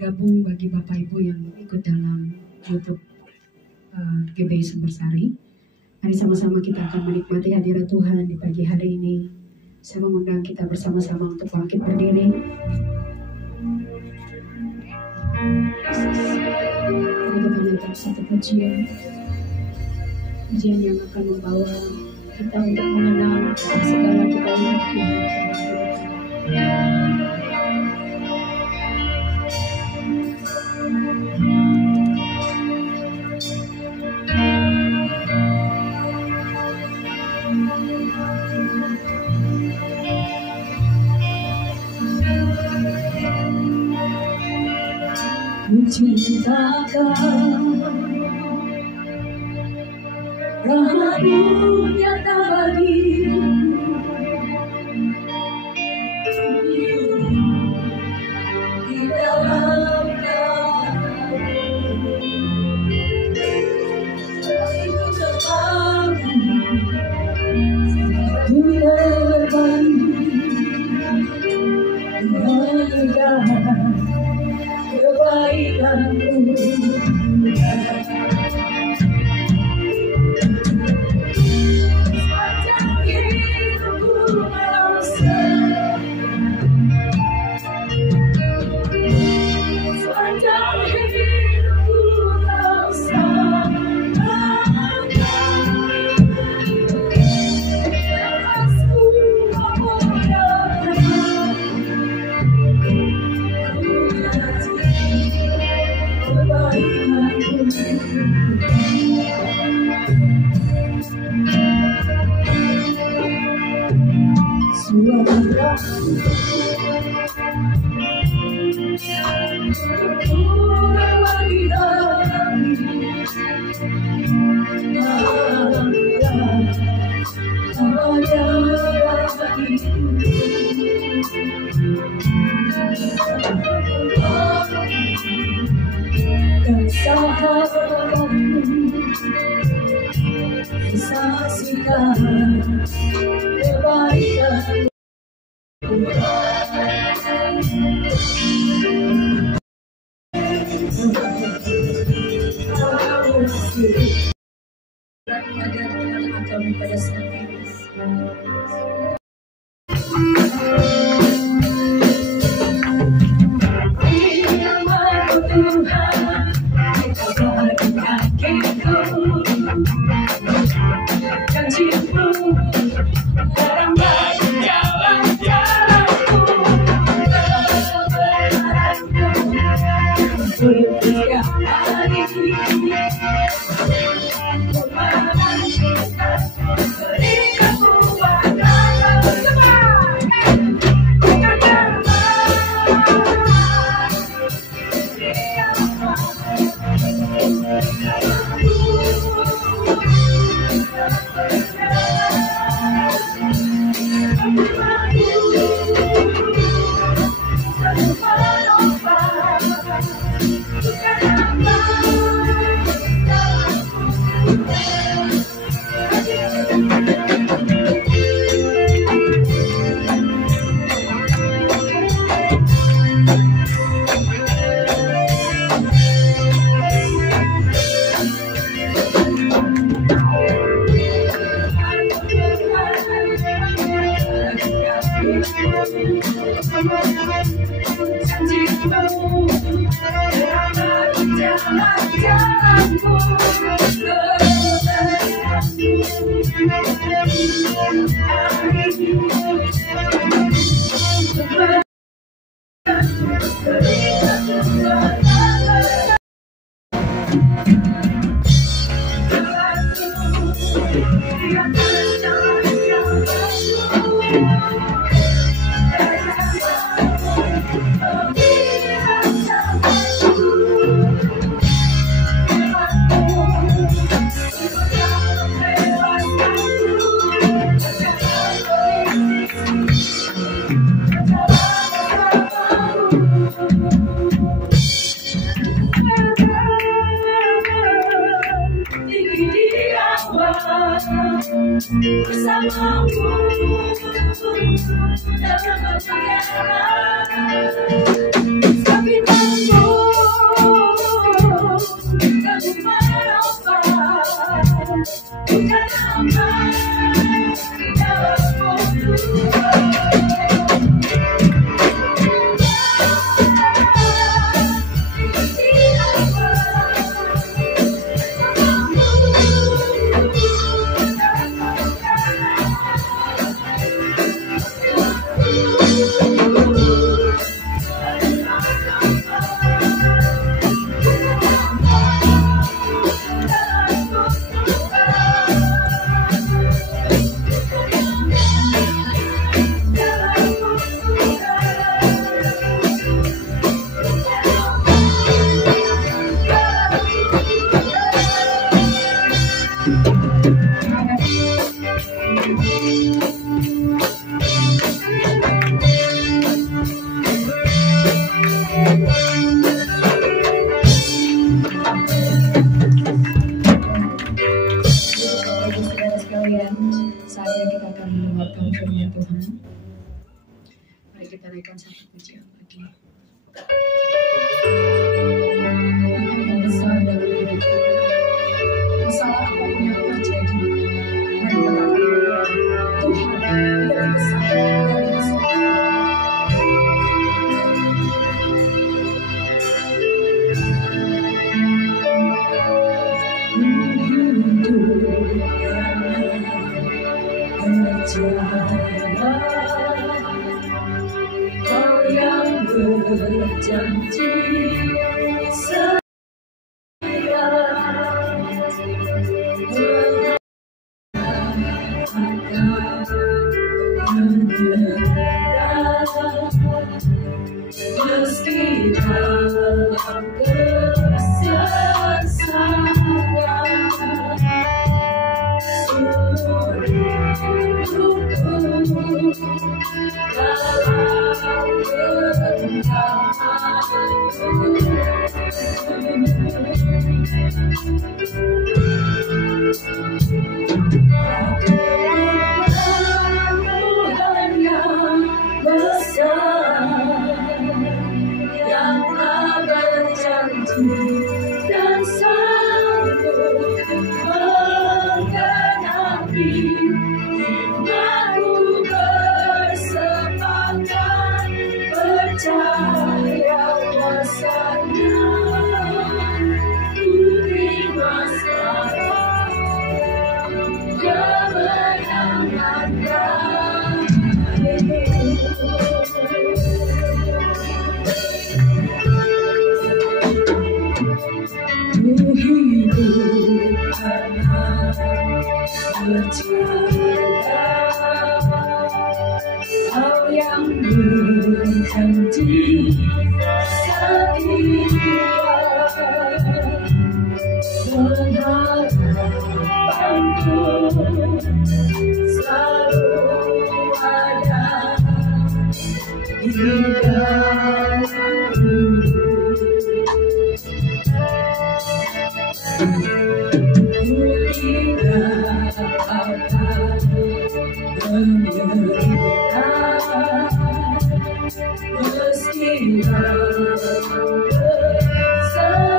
bergabung bagi Bapak Ibu yang ikut dalam YouTube GBI Sumbersari. Mari sama-sama kita akan menikmati hadirat Tuhan di pagi hari ini. Saya mengundang kita bersama-sama untuk bangkit berdiri. Mari kita naikkan satu pujian yang akan membawa kita untuk mengenal segala kebaikan Tuhan. Mencintakan rahmat-Mu nyata bagiku, di dalam itu terbangun dunia berbanding kebaikan-Mu. Sepanjang hidupku sepanjang hidupku saksikan kebaikan. Ada teman-teman kami pada saat ini. bersamamu dalam berbagai hal. Tapi tanpa kamu merasa bukan aman dalam saatnya kita akan mendengarkan firman Tuhan. Mari kita naikkan satu pujian lagi. Yang besar dalam hidup kita, masalah apapun yang terjadi, mari katakan bahwa Tuhan lebih besar, lebih besar. Kau yang berjanji setia meski dalam kesesakan. Tuhan yang besar, yang telah berjanji dan sanggup menggenapi. Aku bersepakat percaya kuasanya, ku terima sekarang kemenangan kami. Ku hidup karena percaya Kau yang berjanji setia, pengharapanku selalu ada di dalammu. Ku tidak akan menyerah meski dalam kesesatan.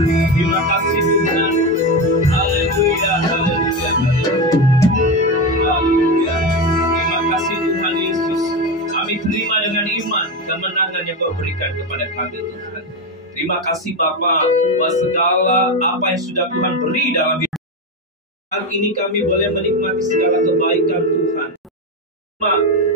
Terima kasih Tuhan. Haleluya, haleluya, haleluya. Terima kasih Tuhan Yesus. Kami terima dengan iman kemenangan yang Kau berikan kepada kami Tuhan. Terima kasih Bapa, buat segala apa yang sudah Tuhan beri dalam hidup. Saat ini kami boleh menikmati segala kebaikan Tuhan.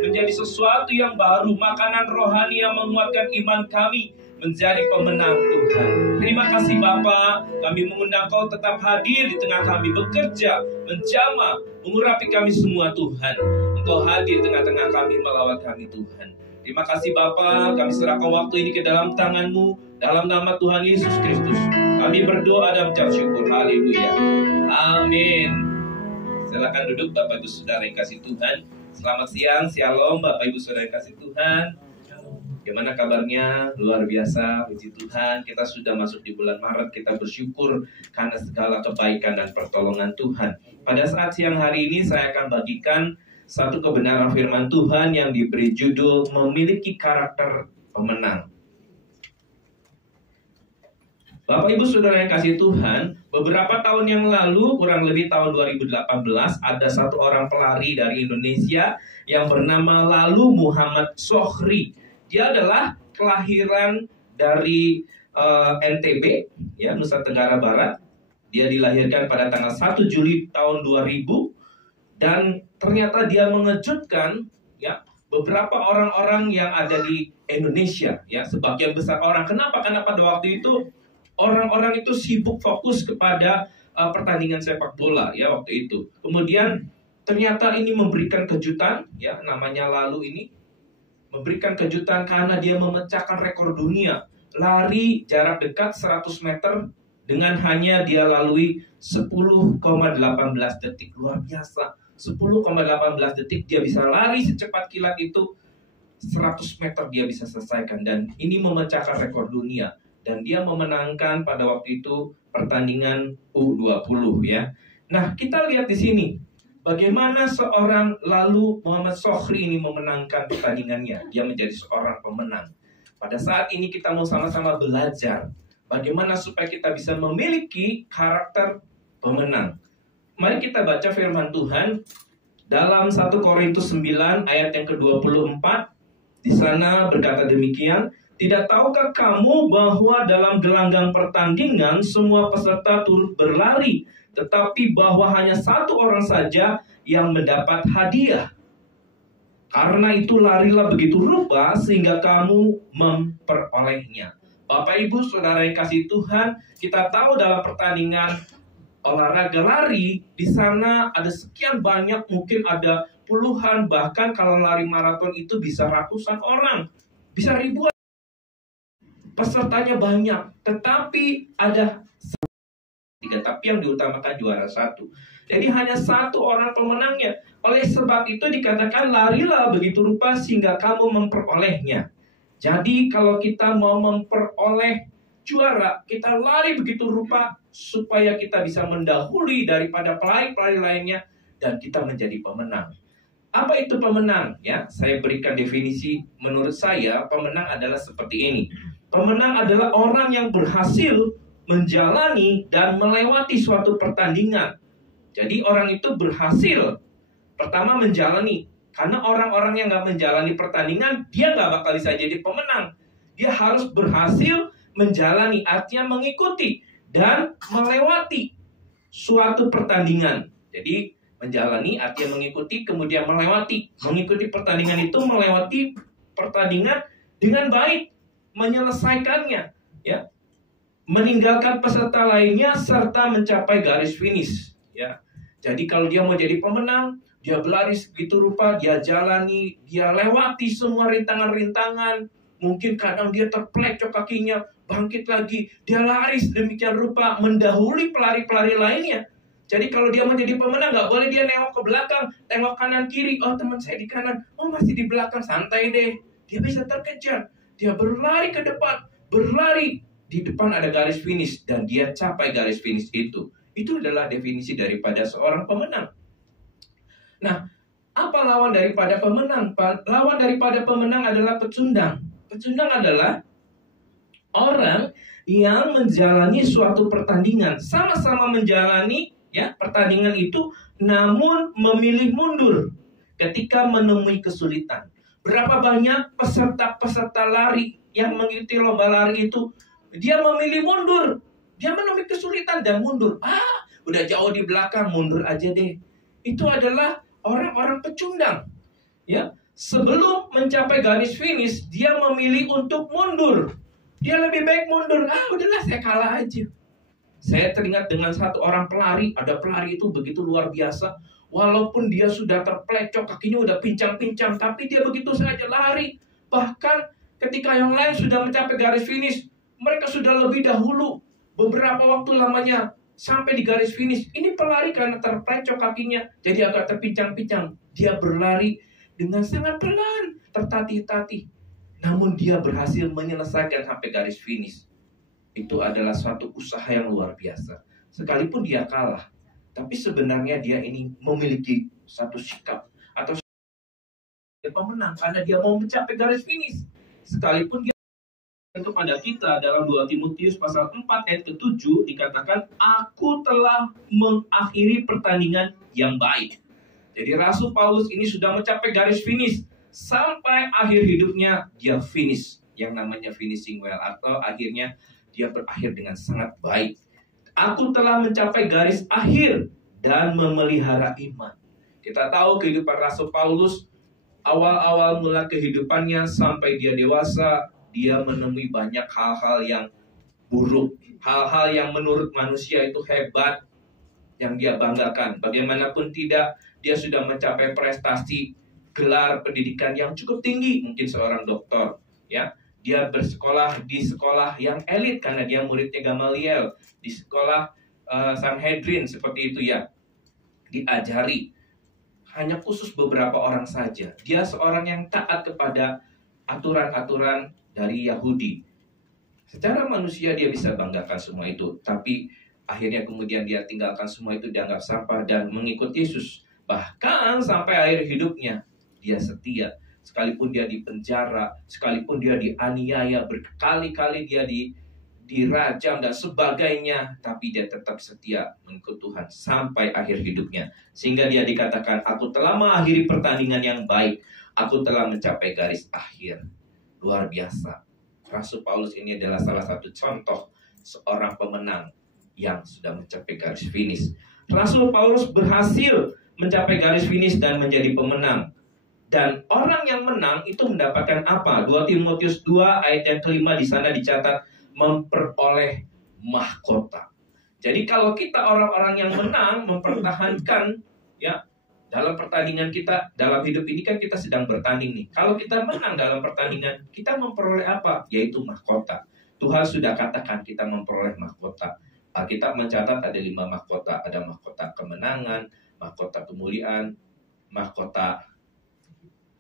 Menjadi sesuatu yang baru, makanan rohani yang menguatkan iman kami menjadi pemenang Tuhan. Terima kasih Bapa, kami mengundang Kau tetap hadir di tengah kami, bekerja, menjamah, mengurapi kami semua Tuhan. Engkau hadir di tengah-tengah kami, melawat kami Tuhan. Terima kasih Bapa, kami serahkan waktu ini ke dalam tangan-Mu, dalam nama Tuhan Yesus Kristus. Kami berdoa dan mengucap syukur. Haleluya. Amin. Silakan duduk Bapak Ibu Saudara yang kasih Tuhan. Selamat siang, shalom Bapak Ibu Saudara yang kasih Tuhan. Bagaimana kabarnya? Luar biasa, puji Tuhan. Kita sudah masuk di bulan Maret, kita bersyukur karena segala kebaikan dan pertolongan Tuhan. Pada saat siang hari ini saya akan bagikan satu kebenaran firman Tuhan yang diberi judul memiliki karakter pemenang. Bapak Ibu Saudara yang kasih Tuhan, beberapa tahun yang lalu, kurang lebih tahun 2018, ada satu orang pelari dari Indonesia yang bernama Lalu Muhammad Sohri. Dia adalah kelahiran dari NTB, ya, Nusa Tenggara Barat. Dia dilahirkan pada tanggal 1 Juli tahun 2000 dan ternyata dia mengejutkan, ya, beberapa orang-orang yang ada di Indonesia, ya, sebagian besar orang. Kenapa? Karena pada waktu itu orang-orang itu sibuk fokus kepada pertandingan sepak bola, ya, waktu itu. Kemudian ternyata ini memberikan kejutan, ya, namanya Lalu ini memberikan kejutan karena dia memecahkan rekor dunia lari jarak dekat 100 meter dengan hanya dia lalui 10,18 detik. Luar biasa. 10,18 detik dia bisa lari secepat kilat itu, 100 meter dia bisa selesaikan, dan ini memecahkan rekor dunia. Dan dia memenangkan pada waktu itu pertandingan U20, ya. Nah, kita lihat di sini bagaimana seorang Lalu Muhammad Sohri ini memenangkan pertandingannya. Dia menjadi seorang pemenang. Pada saat ini kita mau sama-sama belajar bagaimana supaya kita bisa memiliki karakter pemenang. Mari kita baca firman Tuhan dalam 1 Korintus 9 ayat yang ke-24. Di sana berkata demikian, tidak tahukah kamu bahwa dalam gelanggang pertandingan semua peserta turut berlari, tetapi bahwa hanya satu orang saja yang mendapat hadiah. Karena itu larilah begitu rupa sehingga kamu memperolehnya. Bapak Ibu Saudara yang kasih Tuhan, kita tahu dalam pertandingan olahraga lari, di sana ada sekian banyak, mungkin ada puluhan, bahkan kalau lari maraton itu bisa ratusan orang, bisa ribuan. Pesertanya banyak, tetapi ada tiga, tapi yang diutamakan juara satu. Jadi hanya satu orang pemenangnya. Oleh sebab itu dikatakan larilah begitu rupa sehingga kamu memperolehnya. Jadi kalau kita mau memperoleh juara, kita lari begitu rupa supaya kita bisa mendahului daripada pelari-pelari lainnya dan kita menjadi pemenang. Apa itu pemenang? Ya, saya berikan definisi. Menurut saya, pemenang adalah seperti ini. Pemenang adalah orang yang berhasil menjalani dan melewati suatu pertandingan. Jadi orang itu berhasil pertama menjalani. Karena orang-orang yang nggak menjalani pertandingan, dia nggak bakal bisa jadi pemenang. Dia harus berhasil menjalani, artinya mengikuti dan melewati suatu pertandingan. Jadi menjalani artinya mengikuti, kemudian melewati. Mengikuti pertandingan itu melewati pertandingan dengan baik, menyelesaikannya, ya, meninggalkan peserta lainnya serta mencapai garis finish, ya. Jadi kalau dia mau jadi pemenang, dia berlari segitu rupa, dia jalani, dia lewati semua rintangan-rintangan. Mungkin kadang dia terplecok kakinya, bangkit lagi, dia lari sedemikian rupa mendahului pelari-pelari lainnya. Jadi kalau dia menjadi pemenang, nggak boleh dia nengok ke belakang, tengok kanan kiri, oh teman saya di kanan, oh masih di belakang, santai deh. Dia bisa terkejar. Dia berlari ke depan, berlari. Di depan ada garis finish dan dia capai garis finish itu. Itu adalah definisi daripada seorang pemenang. Nah, apa lawan daripada pemenang? Lawan daripada pemenang adalah pecundang. Pecundang adalah orang yang menjalani suatu pertandingan, sama-sama menjalani ya pertandingan itu, namun memilih mundur ketika menemui kesulitan. Berapa banyak peserta-peserta lari yang mengikuti lomba lari itu, dia memilih mundur, dia menemui kesulitan dan mundur. Udah jauh di belakang, mundur aja deh. Itu adalah orang-orang pecundang. Ya, sebelum mencapai garis finish, dia memilih untuk mundur. Dia lebih baik mundur. Udahlah, saya kalah aja. Saya teringat dengan satu orang pelari. Ada pelari itu begitu luar biasa. Walaupun dia sudah terplecok, kakinya udah pincang-pincang, tapi dia begitu saja lari. Bahkan ketika yang lain sudah mencapai garis finish, mereka sudah lebih dahulu. Beberapa waktu lamanya sampai di garis finish. Ini pelari karena terplecok kakinya, jadi agak terpincang-pincang. Dia berlari dengan sangat pelan, tertatih-tatih. Namun dia berhasil menyelesaikan sampai garis finish. Itu adalah suatu usaha yang luar biasa. Sekalipun dia kalah, tapi sebenarnya dia ini memiliki satu sikap atau pemenang karena dia mau mencapai garis finish. Sekalipun dia kepada kita dalam 2 Timotius pasal 4 ayat ke-7 dikatakan, aku telah mengakhiri pertandingan yang baik. Jadi Rasul Paulus ini sudah mencapai garis finish. Sampai akhir hidupnya dia finish. Yang namanya finishing well, atau akhirnya dia berakhir dengan sangat baik. Aku telah mencapai garis akhir dan memelihara iman. Kita tahu kehidupan Rasul Paulus, awal-awal mula kehidupannya sampai dia dewasa, dia menemui banyak hal-hal yang buruk. Hal-hal yang menurut manusia itu hebat, yang dia banggakan. Bagaimanapun tidak, dia sudah mencapai prestasi, gelar pendidikan yang cukup tinggi. Mungkin seorang doktor, ya. Dia bersekolah di sekolah yang elit karena dia muridnya Gamaliel. Di sekolah Sanhedrin seperti itu ya. Diajari. Hanya khusus beberapa orang saja. Dia seorang yang taat kepada aturan-aturan dari Yahudi. Secara manusia dia bisa banggakan semua itu. Tapi akhirnya kemudian dia tinggalkan semua itu, dianggap sampah dan mengikut Yesus. Bahkan sampai akhir hidupnya dia setia. Sekalipun dia dipenjara, sekalipun dia dianiaya, berkali-kali dia dirajam dan sebagainya, tapi dia tetap setia mengikut Tuhan sampai akhir hidupnya. Sehingga dia dikatakan, aku telah mengakhiri pertandingan yang baik, aku telah mencapai garis akhir. Luar biasa. Rasul Paulus ini adalah salah satu contoh seorang pemenang yang sudah mencapai garis finish. Rasul Paulus berhasil mencapai garis finish dan menjadi pemenang. Dan orang yang menang itu mendapatkan apa? 2 Timotius 2 ayat yang kelima di sana dicatat, memperoleh mahkota. Jadi kalau kita orang-orang yang menang, mempertahankan ya dalam pertandingan kita, dalam hidup ini kan kita sedang bertanding nih. Kalau kita menang dalam pertandingan, kita memperoleh apa? Yaitu mahkota. Tuhan sudah katakan kita memperoleh mahkota. Alkitab mencatat ada 5 mahkota. Ada mahkota kemenangan, mahkota kemuliaan, mahkota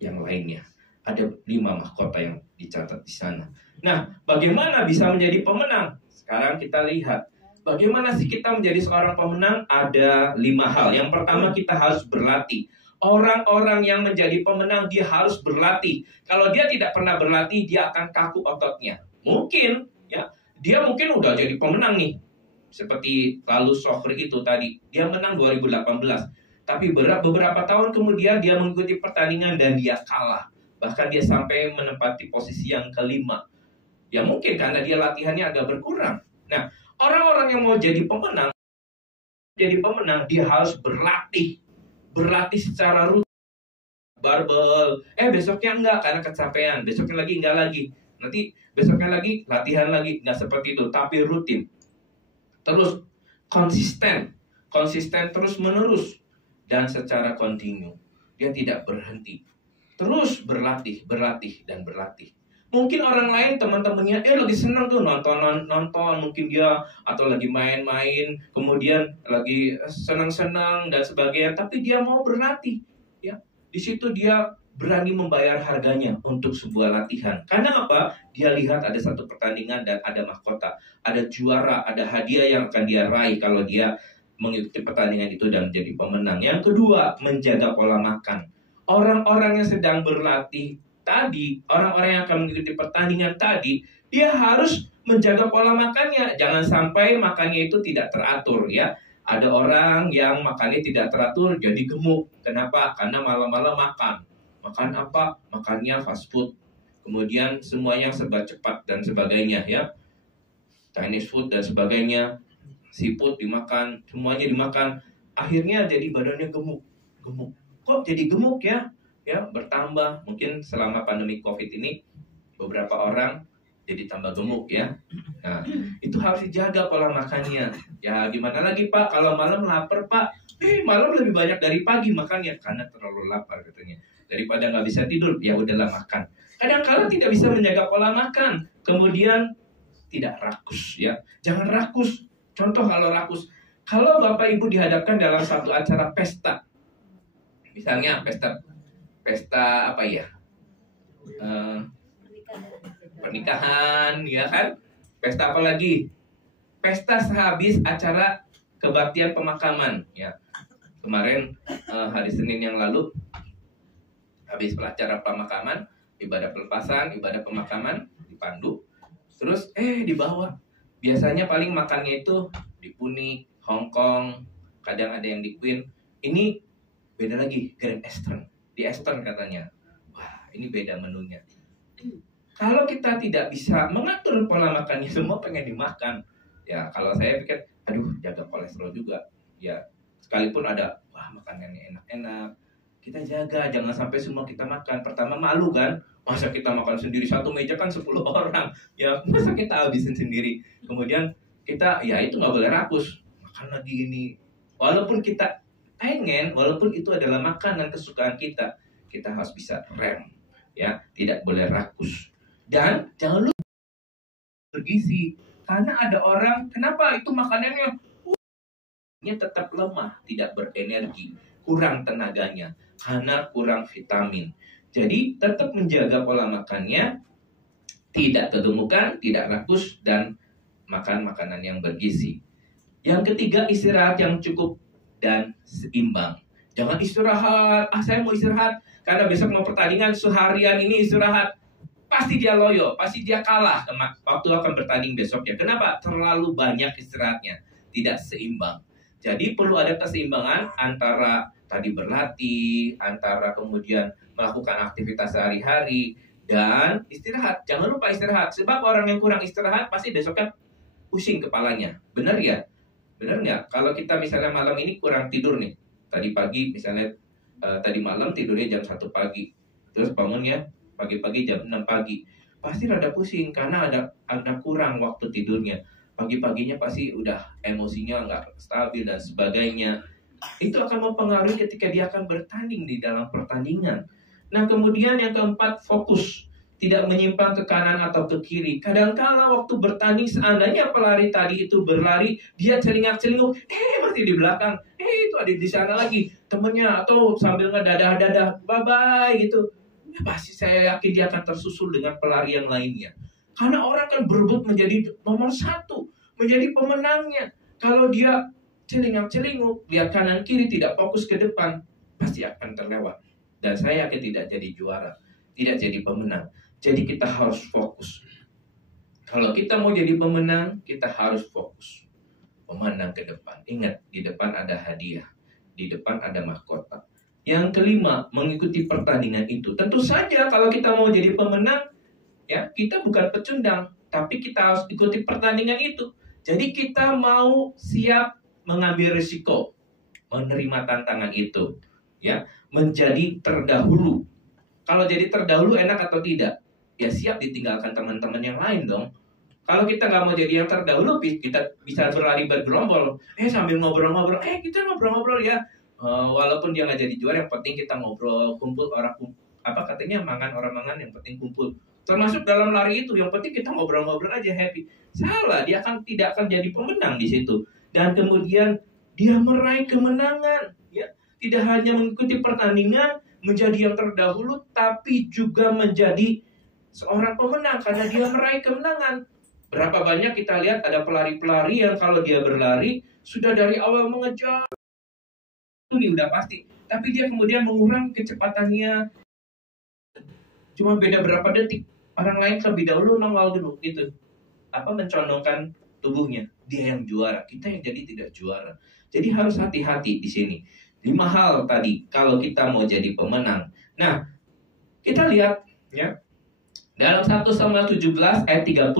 yang lainnya. Ada 5 mahkota yang dicatat di sana. Nah, bagaimana bisa menjadi pemenang? Sekarang kita lihat. Bagaimana sih kita menjadi seorang pemenang? Ada 5 hal. Yang pertama, kita harus berlatih. Orang-orang yang menjadi pemenang, dia harus berlatih. Kalau dia tidak pernah berlatih, dia akan kaku ototnya. Mungkin, ya, dia mungkin udah jadi pemenang nih. Seperti lalu Sohri itu tadi. Dia menang 2018. Tapi beberapa tahun kemudian dia mengikuti pertandingan dan dia kalah. Bahkan dia sampai menempati posisi yang kelima. Ya mungkin karena dia latihannya agak berkurang. Nah, orang-orang yang mau jadi pemenang, dia harus berlatih. Berlatih secara rutin. Barbel. Besoknya enggak karena kecapean. Besoknya lagi enggak lagi. Nanti besoknya lagi latihan lagi. Enggak seperti itu, tapi rutin. Terus konsisten. Konsisten terus-menerus. Dan secara kontinu. Dia tidak berhenti. Terus berlatih, dan berlatih. Mungkin orang lain, teman-temannya, lagi senang tuh nonton, mungkin dia, atau lagi main-main, kemudian lagi senang-senang dan sebagainya, tapi dia mau berlatih. Ya, di situ dia berani membayar harganya untuk sebuah latihan. Karena apa? Dia lihat ada satu pertandingan dan ada mahkota, ada juara, ada hadiah yang akan dia raih kalau dia mengikuti pertandingan itu dan menjadi pemenang. Yang kedua, menjaga pola makan. Orang-orang yang sedang berlatih tadi, orang-orang yang akan mengikuti pertandingan tadi, dia harus menjaga pola makannya. Jangan sampai makannya itu tidak teratur ya. Ada orang yang makannya tidak teratur jadi gemuk. Kenapa? Karena malam-malam makan. Makan apa? Makannya fast food. Kemudian semuanya serba cepat dan sebagainya ya. Chinese food dan sebagainya. Seafood dimakan, semuanya dimakan. Akhirnya jadi badannya gemuk. Gemuk. Kok jadi gemuk ya? Ya, bertambah. Mungkin selama pandemi Covid ini beberapa orang jadi tambah gemuk ya. Nah, itu harus dijaga pola makannya. Ya, gimana lagi Pak? Kalau malam lapar Pak, malam lebih banyak dari pagi makannya karena terlalu lapar katanya. Daripada nggak bisa tidur, ya udahlah makan. Kadang-kadang tidak bisa menjaga pola makan, kemudian tidak rakus ya. Jangan rakus. Contoh kalau rakus, kalau Bapak Ibu dihadapkan dalam satu acara pesta, misalnya pesta apa ya? Pernikahan, ya kan? Pesta apa lagi? Pesta sehabis acara kebaktian pemakaman, ya. Kemarin hari Senin yang lalu, habis acara pemakaman, ibadah pelepasan, ibadah pemakaman dipandu, terus dibawa. Biasanya paling makannya itu di Puni, Hong Kong, kadang ada yang di Queen. Ini beda lagi, Grand Eastern, di Eastern katanya. Wah, ini beda menunya. Kalau kita tidak bisa mengatur pola makannya, semua pengen dimakan. Ya, kalau saya pikir, aduh, jaga kolesterol juga. Ya, sekalipun ada, wah, makanannya enak-enak. Kita jaga, jangan sampai semua kita makan. Pertama malu kan, masa kita makan sendiri, satu meja kan 10 orang. Ya, masa kita habisin sendiri. Kemudian kita, ya itu nggak boleh rakus. Makan lagi ini. Walaupun kita pengen, walaupun itu adalah makanan kesukaan kita harus bisa rem. Ya, tidak boleh rakus. Dan jangan lupa bergizi, karena ada orang kenapa itu makanannya tetap lemah, tidak berenergi, kurang tenaganya karena kurang vitamin. Jadi tetap menjaga pola makannya, tidak kegemukan, tidak rakus, dan makan makanan yang bergizi. Yang ketiga, istirahat yang cukup dan seimbang. Jangan istirahat, saya mau istirahat karena besok mau pertandingan, seharian ini istirahat. Pasti dia loyo, pasti dia kalah waktu akan bertanding besoknya. Kenapa? Terlalu banyak istirahatnya, tidak seimbang. Jadi perlu ada keseimbangan antara tadi berlatih, antara kemudian melakukan aktivitas sehari-hari, dan istirahat. Jangan lupa istirahat, sebab orang yang kurang istirahat pasti besoknya pusing kepalanya. Benar ya? Benar nggak? Kalau kita misalnya malam ini kurang tidur nih, tadi pagi misalnya, tadi malam tidurnya jam 1 pagi, terus bangunnya pagi-pagi jam 6 pagi, pasti rada pusing karena ada kurang waktu tidurnya. Pagi-paginya pasti udah emosinya nggak stabil dan sebagainya. Itu akan mempengaruhi ketika dia akan bertanding di dalam pertandingan. Nah, kemudian yang keempat, fokus. Tidak menyimpang ke kanan atau ke kiri. Kadang-kala waktu bertanding, seandainya pelari tadi itu berlari, dia celingak-celinguk, masih di belakang, itu ada di sana lagi temennya, atau sambil ngedadah-dadah, bye-bye gitu. Pasti saya yakin dia akan tersusul dengan pelari yang lainnya. Karena orang kan berebut menjadi nomor 1, menjadi pemenangnya. Kalau dia celingak-celinguk, lihat kanan kiri, tidak fokus ke depan, pasti akan terlewat. Dan saya yakin tidak jadi juara, tidak jadi pemenang. Jadi kita harus fokus. Kalau kita mau jadi pemenang, kita harus fokus. Memandang ke depan. Ingat, di depan ada hadiah, di depan ada mahkota. Yang kelima, mengikuti pertandingan itu. Tentu saja kalau kita mau jadi pemenang, ya kita bukan pecundang, tapi kita harus ikuti pertandingan itu. Jadi kita mau siap mengambil risiko, menerima tantangan itu, ya, menjadi terdahulu. Kalau jadi terdahulu enak atau tidak? Ya siap ditinggalkan teman-teman yang lain dong. Kalau kita nggak mau jadi yang terdahulu, kita bisa berlari bergerombol, sambil ngobrol-ngobrol, kita ngobrol-ngobrol ya. Walaupun dia nggak jadi juara, yang penting kita ngobrol, kumpul orang, katanya mangan orang mangan, yang penting kumpul. Termasuk dalam lari itu, yang penting kita ngobrol-ngobrol aja, happy. Salah, dia tidak akan jadi pemenang di situ. Dan kemudian dia meraih kemenangan, ya. Tidak hanya mengikuti pertandingan, menjadi yang terdahulu, tapi juga menjadi seorang pemenang karena dia meraih kemenangan. Berapa banyak kita lihat ada pelari-pelari yang kalau dia berlari sudah dari awal mengejar, ini udah pasti, tapi dia kemudian mengurangi kecepatannya, cuma beda berapa detik. Orang lain lebih dahulu nongol dulu gitu. mencondongkan tubuhnya. Dia yang juara, kita yang jadi tidak juara. Jadi harus hati-hati di sini. 5 hal tadi kalau kita mau jadi pemenang. Nah, kita lihat ya. Dalam 1 Samuel 17 ayat 37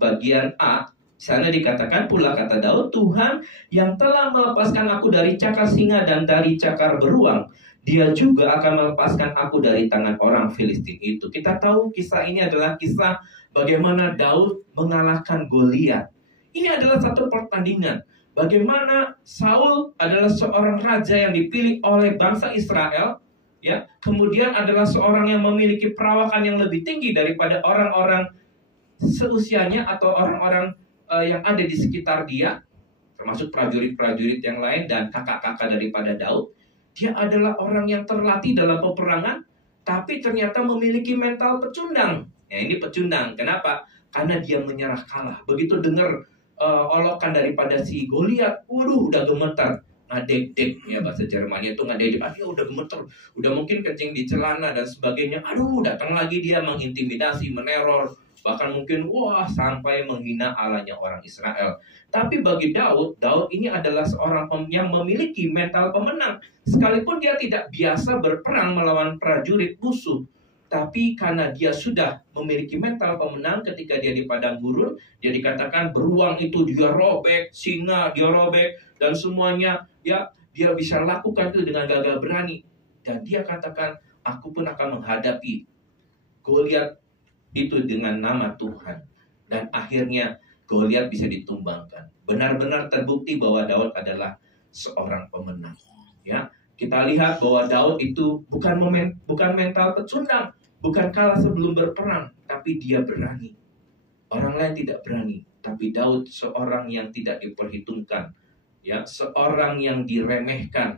bagian A, di sana dikatakan pula kata Daud, Tuhan yang telah melepaskan aku dari cakar singa dan dari cakar beruang, Dia juga akan melepaskan aku dari tangan orang Filistin itu. Kita tahu kisah ini adalah kisah bagaimana Daud mengalahkan Goliat. Ini adalah satu pertandingan. Bagaimana Saul adalah seorang raja yang dipilih oleh bangsa Israel, ya, kemudian adalah seorang yang memiliki perawakan yang lebih tinggi daripada orang-orang seusianya atau orang-orang yang ada di sekitar dia, termasuk prajurit-prajurit yang lain dan kakak-kakak daripada Daud. Dia adalah orang yang terlatih dalam peperangan, tapi ternyata memiliki mental pecundang. Ya, ini pecundang. Kenapa? Karena dia menyerah kalah. Begitu dengar olokan daripada si Goliat, waduh, udah gemetar. Ngadek-dek, ya bahasa Jermannya itu ngadek-dek. Aduh, udah gemeter. Udah mungkin kencing di celana dan sebagainya. Aduh, datang lagi dia mengintimidasi, meneror. Bahkan mungkin, wah, sampai menghina Allahnya orang Israel. Tapi bagi Daud ini adalah seorang yang memiliki mental pemenang. Sekalipun dia tidak biasa berperang melawan prajurit musuh, tapi karena dia sudah memiliki mental pemenang ketika dia di padang gurun, dia dikatakan beruang itu dia robek, singa dia robek, dan semuanya ya dia bisa lakukan itu dengan gagah berani. Dan dia katakan, aku pun akan menghadapi Goliat itu dengan nama Tuhan. Dan akhirnya Goliat bisa ditumbangkan. Benar-benar terbukti bahwa Daud adalah seorang pemenang. Ya, kita lihat bahwa Daud itu bukan mental pecundang, bukan kalah sebelum berperang, tapi dia berani. Orang lain tidak berani, tapi Daud seorang yang tidak diperhitungkan, ya, seorang yang diremehkan.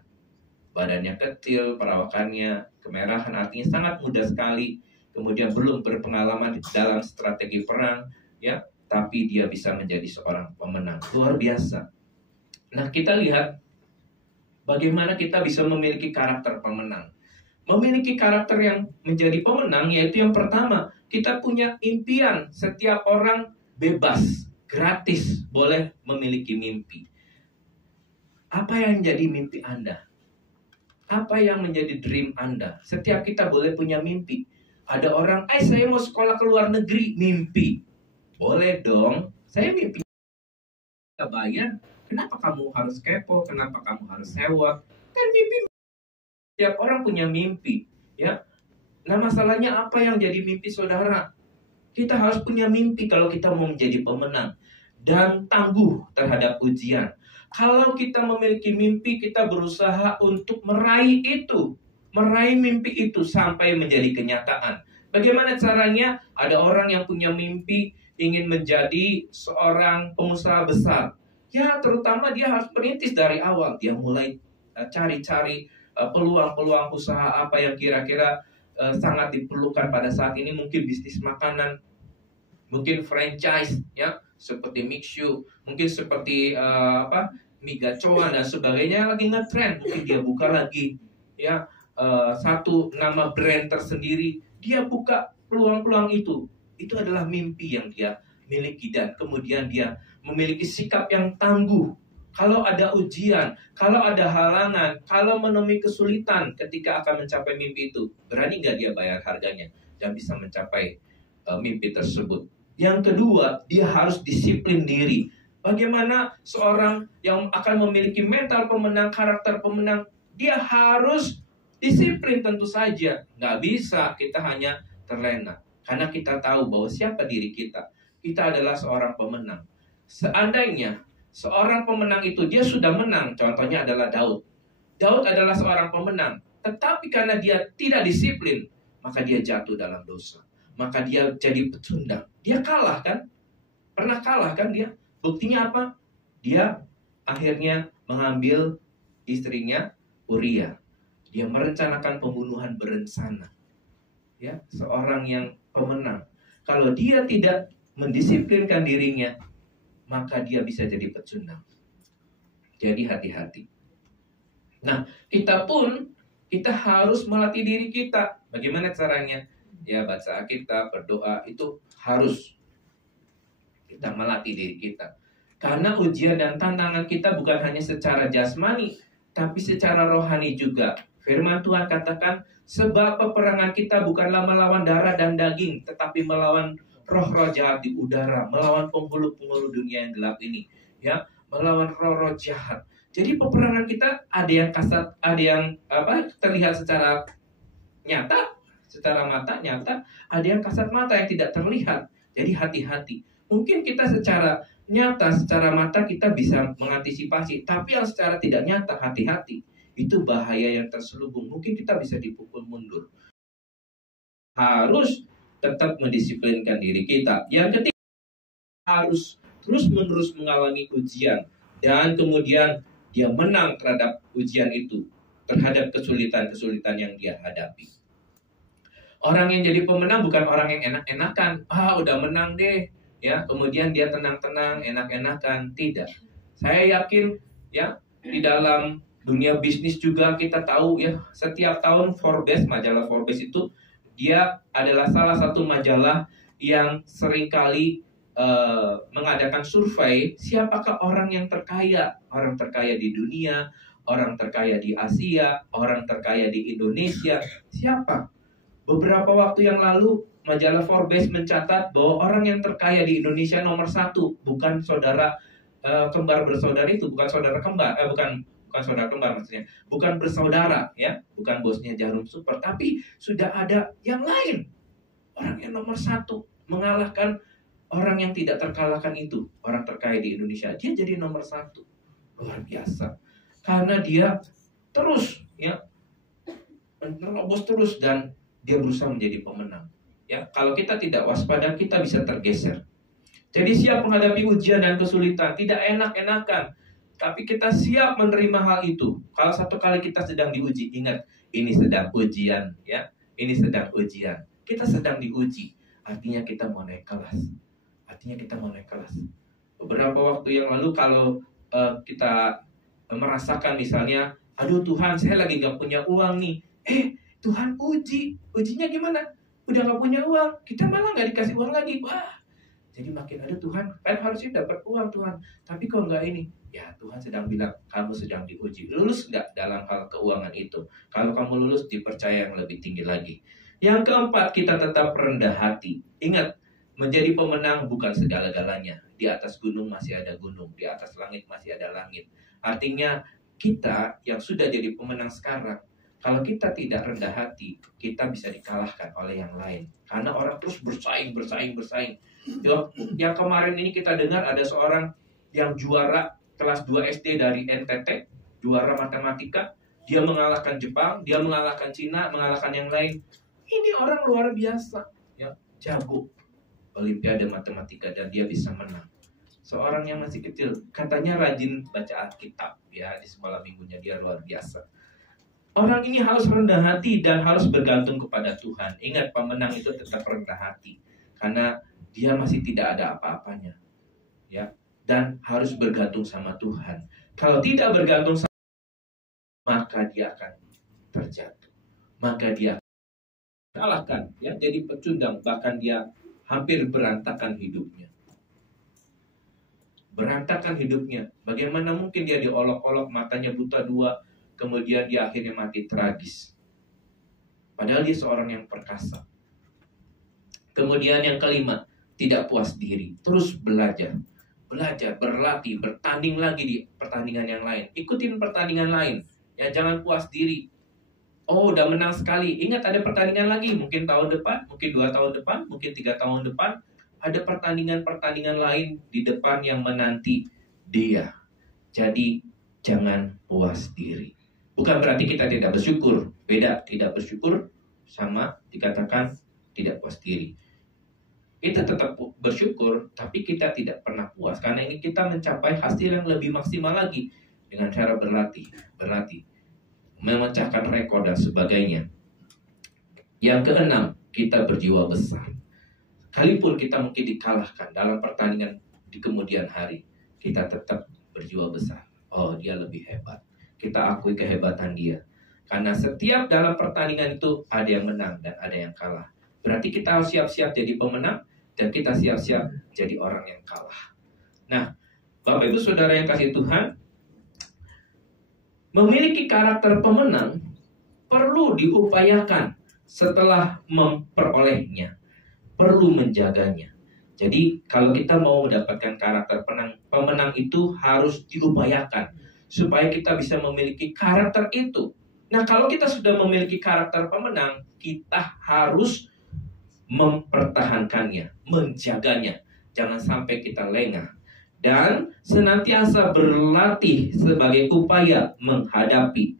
Badannya kecil, perawakannya kemerahan, artinya sangat muda sekali. Kemudian belum berpengalaman dalam strategi perang, ya, tapi dia bisa menjadi seorang pemenang. Luar biasa. Nah, kita lihat bagaimana kita bisa memiliki karakter pemenang. Memiliki karakter yang menjadi pemenang, yaitu yang pertama, kita punya impian. Setiap orang bebas, gratis, boleh memiliki mimpi. Apa yang menjadi mimpi Anda? Apa yang menjadi dream Anda? Setiap kita boleh punya mimpi. Ada orang, saya mau sekolah ke luar negeri, mimpi. Boleh dong, saya mimpi. Kita bayar, kenapa kamu harus kepo? Kenapa kamu harus sewa? Kan mimpi. Setiap orang punya mimpi, ya. Nah, masalahnya apa yang jadi mimpi saudara? Kita harus punya mimpi kalau kita mau menjadi pemenang. Dan tangguh terhadap ujian. Kalau kita memiliki mimpi, kita berusaha untuk meraih itu. Meraih mimpi itu sampai menjadi kenyataan. Bagaimana caranya? Ada orang yang punya mimpi ingin menjadi seorang pengusaha besar. Ya, terutama dia harus merintis dari awal. Dia mulai cari-cari peluang-peluang usaha apa yang kira-kira sangat diperlukan pada saat ini. Mungkin bisnis makanan, mungkin franchise, ya, seperti Mixu, mungkin seperti mie gacoan dan sebagainya lagi ngetrend. Mungkin dia buka lagi, ya. Satu nama brand tersendiri, dia buka peluang-peluang itu adalah mimpi yang dia miliki, dan kemudian dia memiliki sikap yang tangguh. Kalau ada ujian, kalau ada halangan, kalau menemui kesulitan ketika akan mencapai mimpi itu, berani nggak dia bayar harganya dan bisa mencapai mimpi tersebut. Yang kedua, dia harus disiplin diri. Bagaimana seorang yang akan memiliki mental pemenang, karakter pemenang, dia harus disiplin tentu saja. Nggak bisa kita hanya terlena. Karena kita tahu bahwa siapa diri kita. Kita adalah seorang pemenang. Seandainya seorang pemenang itu dia sudah menang, contohnya adalah Daud. Daud adalah seorang pemenang. Tetapi karena dia tidak disiplin, maka dia jatuh dalam dosa. Maka dia jadi pecundang. Dia kalah kan? Pernah kalah kan dia? Buktinya apa? Dia akhirnya mengambil istrinya Uria. Dia merencanakan pembunuhan berencana. Ya, seorang yang pemenang. Kalau dia tidak mendisiplinkan dirinya, maka dia bisa jadi pecundang. Jadi hati-hati. Nah, kita harus melatih diri kita. Bagaimana caranya? Ya, baca Alkitab, berdoa, itu harus. kita melatih diri kita. Karena ujian dan tantangan kita bukan hanya secara jasmani, tapi secara rohani juga. Firman Tuhan katakan, sebab peperangan kita bukanlah melawan darah dan daging, tetapi melawan roh-roh jahat di udara, melawan penghulu-penghulu dunia yang gelap ini, ya, melawan roh-roh jahat. Jadi peperangan kita ada yang kasat, ada yang terlihat secara nyata, secara mata nyata, ada yang kasat mata yang tidak terlihat. Jadi hati-hati. Mungkin kita secara nyata, secara mata kita bisa mengantisipasi, tapi yang secara tidak nyata, hati-hati. Itu bahaya yang terselubung. Mungkin kita bisa dipukul mundur. Harus tetap mendisiplinkan diri kita. Yang ketiga, harus terus-menerus mengalami ujian. Dan kemudian dia menang terhadap ujian itu, terhadap kesulitan-kesulitan yang dia hadapi. Orang yang jadi pemenang bukan orang yang enak-enakan. Udah menang deh, ya. Kemudian dia tenang-tenang, enak-enakan. Tidak. Saya yakin, ya, di dalam dunia bisnis juga kita tahu, ya, setiap tahun Forbes, majalah Forbes itu dia adalah salah satu majalah yang seringkali mengadakan survei siapakah orang yang terkaya di dunia, orang terkaya di Asia, orang terkaya di Indonesia, siapa? Beberapa waktu yang lalu majalah Forbes mencatat bahwa orang yang terkaya di Indonesia nomor 1 bukan saudara kembar bersaudara itu, bukan saudara kembar, bukan saudara kembar maksudnya, bukan bersaudara, ya, bukan bosnya Jarum Super, tapi sudah ada yang lain. Orang yang nomor 1 mengalahkan orang yang tidak terkalahkan itu, orang terkaya di Indonesia. Dia jadi nomor 1. Luar biasa. Karena dia terus, ya, menerobos terus dan dia berusaha menjadi pemenang. Ya, kalau kita tidak waspada, kita bisa tergeser. Jadi siap menghadapi ujian dan kesulitan, tidak enak-enakan, tapi kita siap menerima hal itu. Kalau satu kali kita sedang diuji, ingat, ini sedang ujian, ya. Ini sedang ujian. Kita sedang diuji, artinya kita mau naik kelas. Beberapa waktu yang lalu kalau kita merasakan misalnya, aduh Tuhan, saya lagi gak punya uang nih. Tuhan ujinya gimana? Udah gak punya uang, kita malah gak dikasih uang lagi. Wah, jadi makin ada Tuhan, kan harusnya dapat uang Tuhan, tapi kok gak ini? Ya, Tuhan sedang bilang, kamu sedang diuji. Lulus gak dalam hal keuangan itu? Kalau kamu lulus, dipercaya yang lebih tinggi lagi. Yang keempat, kita tetap rendah hati. Ingat, menjadi pemenang bukan segala-galanya. Di atas gunung masih ada gunung, di atas langit masih ada langit. Artinya, kita yang sudah jadi pemenang sekarang, kalau kita tidak rendah hati, kita bisa dikalahkan oleh yang lain. Karena orang terus bersaing. Yang kemarin ini kita dengar ada seorang yang juara kelas 2 SD dari NTT, juara matematika. Dia mengalahkan Jepang, dia mengalahkan Cina, mengalahkan yang lain. Ini orang luar biasa, ya, jago Olimpiade matematika dan dia bisa menang. Seorang yang masih kecil, katanya rajin baca Alkitab, ya, di sekolah minggunya dia luar biasa. Orang ini harus rendah hati dan harus bergantung kepada Tuhan. Ingat, pemenang itu tetap rendah hati karena dia masih tidak ada apa-apanya, ya, dan harus bergantung sama Tuhan. Kalau tidak bergantung sama Tuhan, maka dia akan terjatuh, maka dia kalahkan, ya, jadi pecundang, bahkan dia hampir berantakan hidupnya. Bagaimana mungkin dia diolok-olok, matanya buta 2, kemudian dia akhirnya mati tragis. Padahal dia seorang yang perkasa. Kemudian yang kelima, tidak puas diri. Terus belajar, berlatih, bertanding lagi di pertandingan yang lain. Ikutin pertandingan lain. Ya, jangan puas diri. Oh, udah menang sekali. Ingat, ada pertandingan lagi. Mungkin tahun depan, mungkin 2 tahun depan, mungkin 3 tahun depan. Ada pertandingan-pertandingan lain di depan yang menanti dia. Jadi, jangan puas diri. Bukan berarti kita tidak bersyukur. Beda, tidak bersyukur sama dikatakan tidak puas diri. Kita tetap bersyukur, tapi kita tidak pernah puas. Karena ingin kita mencapai hasil yang lebih maksimal lagi. Dengan cara berlatih. Memecahkan rekor dan sebagainya. Yang keenam, kita berjiwa besar. Sekalipun kita mungkin dikalahkan dalam pertandingan di kemudian hari, kita tetap berjiwa besar. Oh, dia lebih hebat. Kita akui kehebatan dia. Karena setiap dalam pertandingan itu ada yang menang dan ada yang kalah. Berarti kita harus siap-siap jadi pemenang dan kita siap-siap jadi orang yang kalah. Nah, Bapak Ibu Saudara yang kasih Tuhan, memiliki karakter pemenang perlu diupayakan setelah memperolehnya, perlu menjaganya. Jadi kalau kita mau mendapatkan karakter pemenang itu harus diupayakan supaya kita bisa memiliki karakter itu. Nah, kalau kita sudah memiliki karakter pemenang, kita harus mempertahankannya, menjaganya. Jangan sampai kita lengah. Dan senantiasa berlatih sebagai upaya menghadapi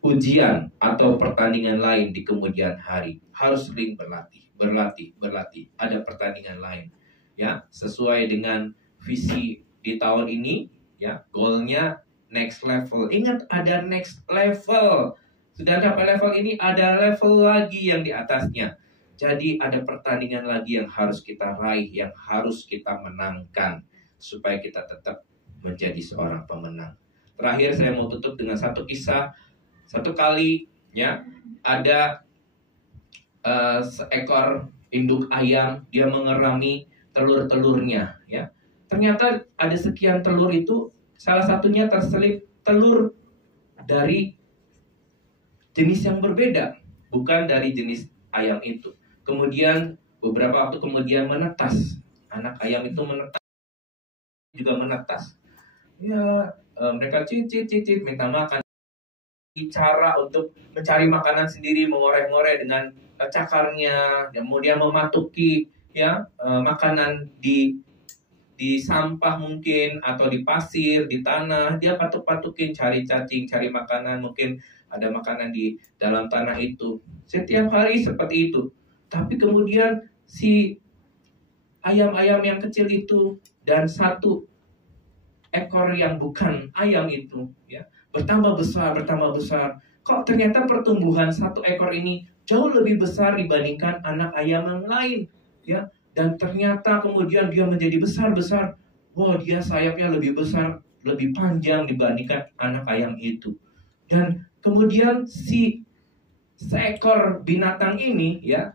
ujian atau pertandingan lain di kemudian hari. Harus sering berlatih. Ada pertandingan lain. Ya, sesuai dengan visi di tahun ini, ya, goalnya next level. Ingat, ada next level. Sudah dapat level ini, ada level lagi yang di atasnya. Jadi ada pertandingan lagi yang harus kita raih, yang harus kita menangkan, supaya kita tetap menjadi seorang pemenang. Terakhir saya mau tutup dengan satu kisah. Satu kali, ya, ada seekor induk ayam, dia mengerami telur-telurnya, ya. Ternyata ada sekian telur itu, salah satunya terselip telur dari jenis yang berbeda, bukan dari jenis ayam itu. Kemudian beberapa waktu kemudian menetas, anak ayam itu menetas, juga menetas. Ya, mereka cicit minta makan. Cara untuk mencari makanan sendiri, mengorek-ngorek dengan cakarnya, kemudian mematuki, ya, makanan di sampah mungkin, atau di pasir, di tanah, dia patuk-patukin, cari cacing, cari makanan, mungkin ada makanan di dalam tanah itu. Setiap hari seperti itu. Tapi kemudian si ayam-ayam yang kecil itu dan satu ekor yang bukan ayam itu, ya, bertambah besar. Kok ternyata pertumbuhan satu ekor ini jauh lebih besar dibandingkan anak ayam yang lain, ya. Dan ternyata kemudian dia menjadi besar. Wow, dia sayapnya lebih besar, lebih panjang dibandingkan anak ayam itu. Dan kemudian si seekor binatang ini, ya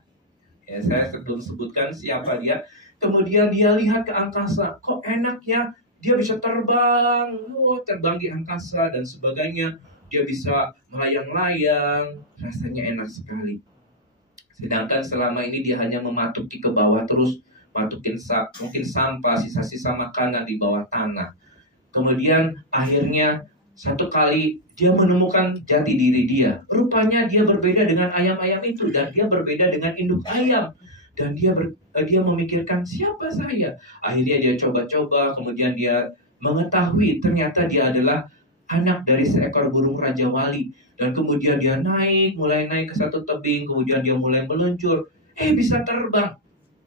saya belum sebutkan siapa dia. Kemudian dia lihat ke angkasa, kok enak ya, dia bisa terbang, terbang di angkasa dan sebagainya. Dia bisa melayang-layang, rasanya enak sekali. Sedangkan selama ini dia hanya mematuki ke bawah terus, matukin mungkin sampah, sisa-sisa makanan di bawah tanah. Kemudian akhirnya satu kali dia menemukan jati diri dia. Rupanya dia berbeda dengan ayam-ayam itu, dan dia berbeda dengan induk ayam. Dan dia memikirkan, siapa saya? Akhirnya dia coba-coba, kemudian dia mengetahui ternyata dia adalah anak dari seekor burung Raja Wali. Dan kemudian dia mulai naik ke satu tebing, kemudian dia mulai meluncur, bisa terbang.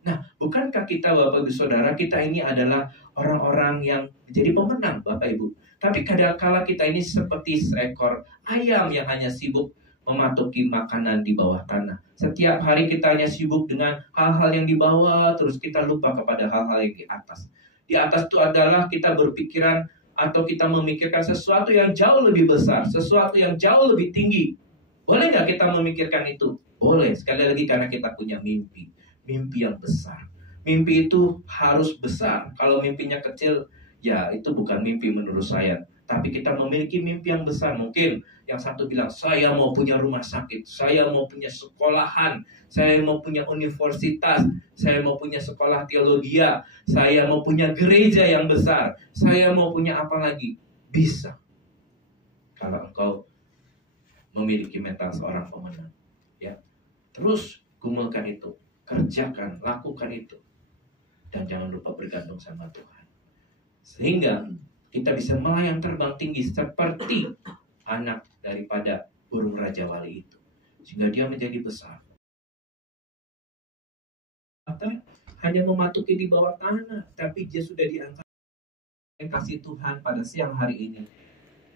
Nah, bukankah kita, Bapak Ibu Saudara, kita ini adalah orang-orang yang menjadi pemenang, Bapak Ibu. Tapi kadang-kala kita ini seperti seekor ayam yang hanya sibuk mematuki makanan di bawah tanah. Setiap hari kita hanya sibuk dengan hal-hal yang di bawah, terus kita lupa kepada hal-hal yang di atas. Di atas itu adalah kita berpikiran atau kita memikirkan sesuatu yang jauh lebih besar, sesuatu yang jauh lebih tinggi. Boleh nggak kita memikirkan itu? Boleh, sekali lagi karena kita punya mimpi yang besar. Mimpi itu harus besar. Kalau mimpinya kecil, ya itu bukan mimpi menurut saya. Tapi kita memiliki mimpi yang besar. Mungkin yang satu bilang, saya mau punya rumah sakit, saya mau punya sekolahan, saya mau punya universitas, saya mau punya sekolah teologi, saya mau punya gereja yang besar, saya mau punya apa lagi. Bisa. Kalau engkau memiliki mental seorang pemenang, ya, terus gumulkan itu, kerjakan, lakukan itu, dan jangan lupa bergantung sama Tuhan, sehingga kita bisa melayang terbang tinggi seperti anak daripada burung Raja Wali itu, sehingga dia menjadi besar. Atau hanya mematuki di bawah tanah, tapi dia sudah diangkat. Yang kasih Tuhan pada siang hari ini,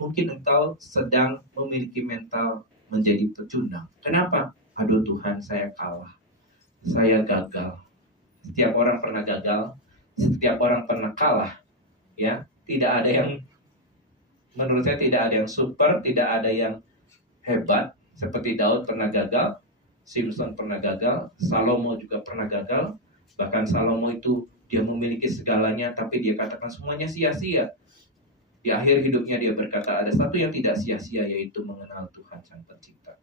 mungkin engkau sedang memiliki mental menjadi pecundang. Kenapa? Aduh Tuhan, saya kalah, saya gagal. Setiap orang pernah gagal, setiap orang pernah kalah, ya. Tidak ada yang, menurut saya tidak ada yang super, tidak ada yang hebat. Seperti Daud pernah gagal, Simpson pernah gagal, Salomo juga pernah gagal. Bahkan Salomo itu dia memiliki segalanya, tapi dia katakan semuanya sia-sia. Di akhir hidupnya dia berkata, ada satu yang tidak sia-sia, yaitu mengenal Tuhan Sang Pencipta.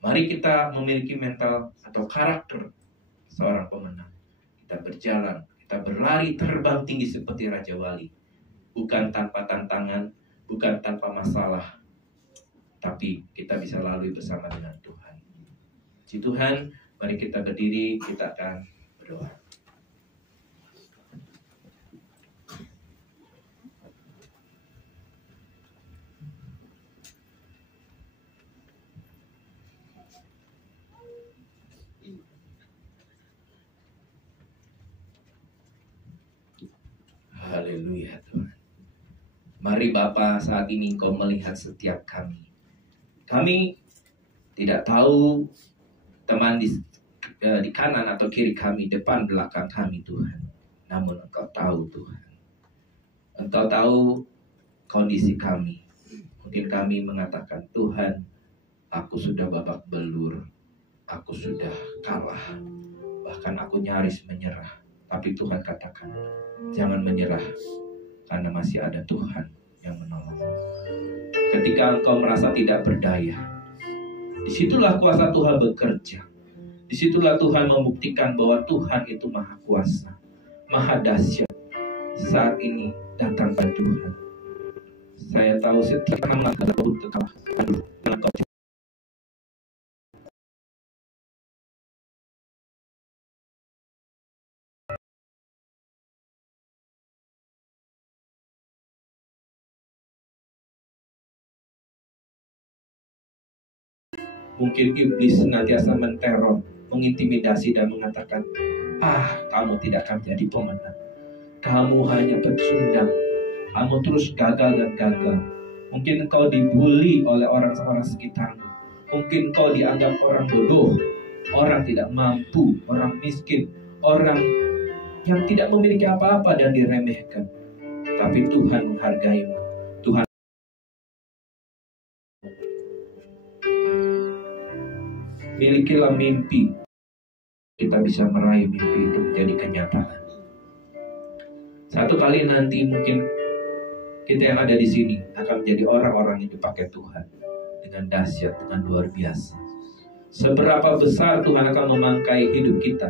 Mari kita memiliki mental atau karakter seorang pemenang. Kita berjalan, kita berlari terbang tinggi seperti Raja Wali. Bukan tanpa tantangan, bukan tanpa masalah, tapi kita bisa lalui bersama dengan Tuhan. Puji Tuhan, mari kita berdiri, kita akan berdoa. Haleluya Tuhan. Mari Bapa, saat ini Engkau melihat setiap kami. Kami tidak tahu teman di kanan atau kiri kami, depan belakang kami Tuhan. Namun Engkau tahu Tuhan. Engkau tahu kondisi kami. Mungkin kami mengatakan, Tuhan, aku sudah babak belur. Aku sudah kalah. Bahkan aku nyaris menyerah. Tapi Tuhan katakan, jangan menyerah. Karena masih ada Tuhan yang menolong. Ketika engkau merasa tidak berdaya, disitulah kuasa Tuhan bekerja. Disitulah Tuhan membuktikan bahwa Tuhan itu maha kuasa, maha dahsyat. Saat ini datang pada Tuhan. Saya tahu setiap nama engkau tetap aduh, engkau mungkin iblis senantiasa menteror, mengintimidasi dan mengatakan, kamu tidak akan jadi pemenang. Kamu hanya pecundang. Kamu terus gagal dan gagal. Mungkin engkau dibully oleh orang-orang sekitarmu. Mungkin engkau dianggap orang bodoh, orang tidak mampu, orang miskin, orang yang tidak memiliki apa-apa dan diremehkan. Tapi Tuhan menghargaimu. Tuhan milikilah mimpi. Kita bisa meraih mimpi itu menjadi kenyataan. Satu kali nanti mungkin kita yang ada di sini akan menjadi orang-orang yang dipakai Tuhan dengan dahsyat, dengan luar biasa. Seberapa besar Tuhan akan memangkai hidup kita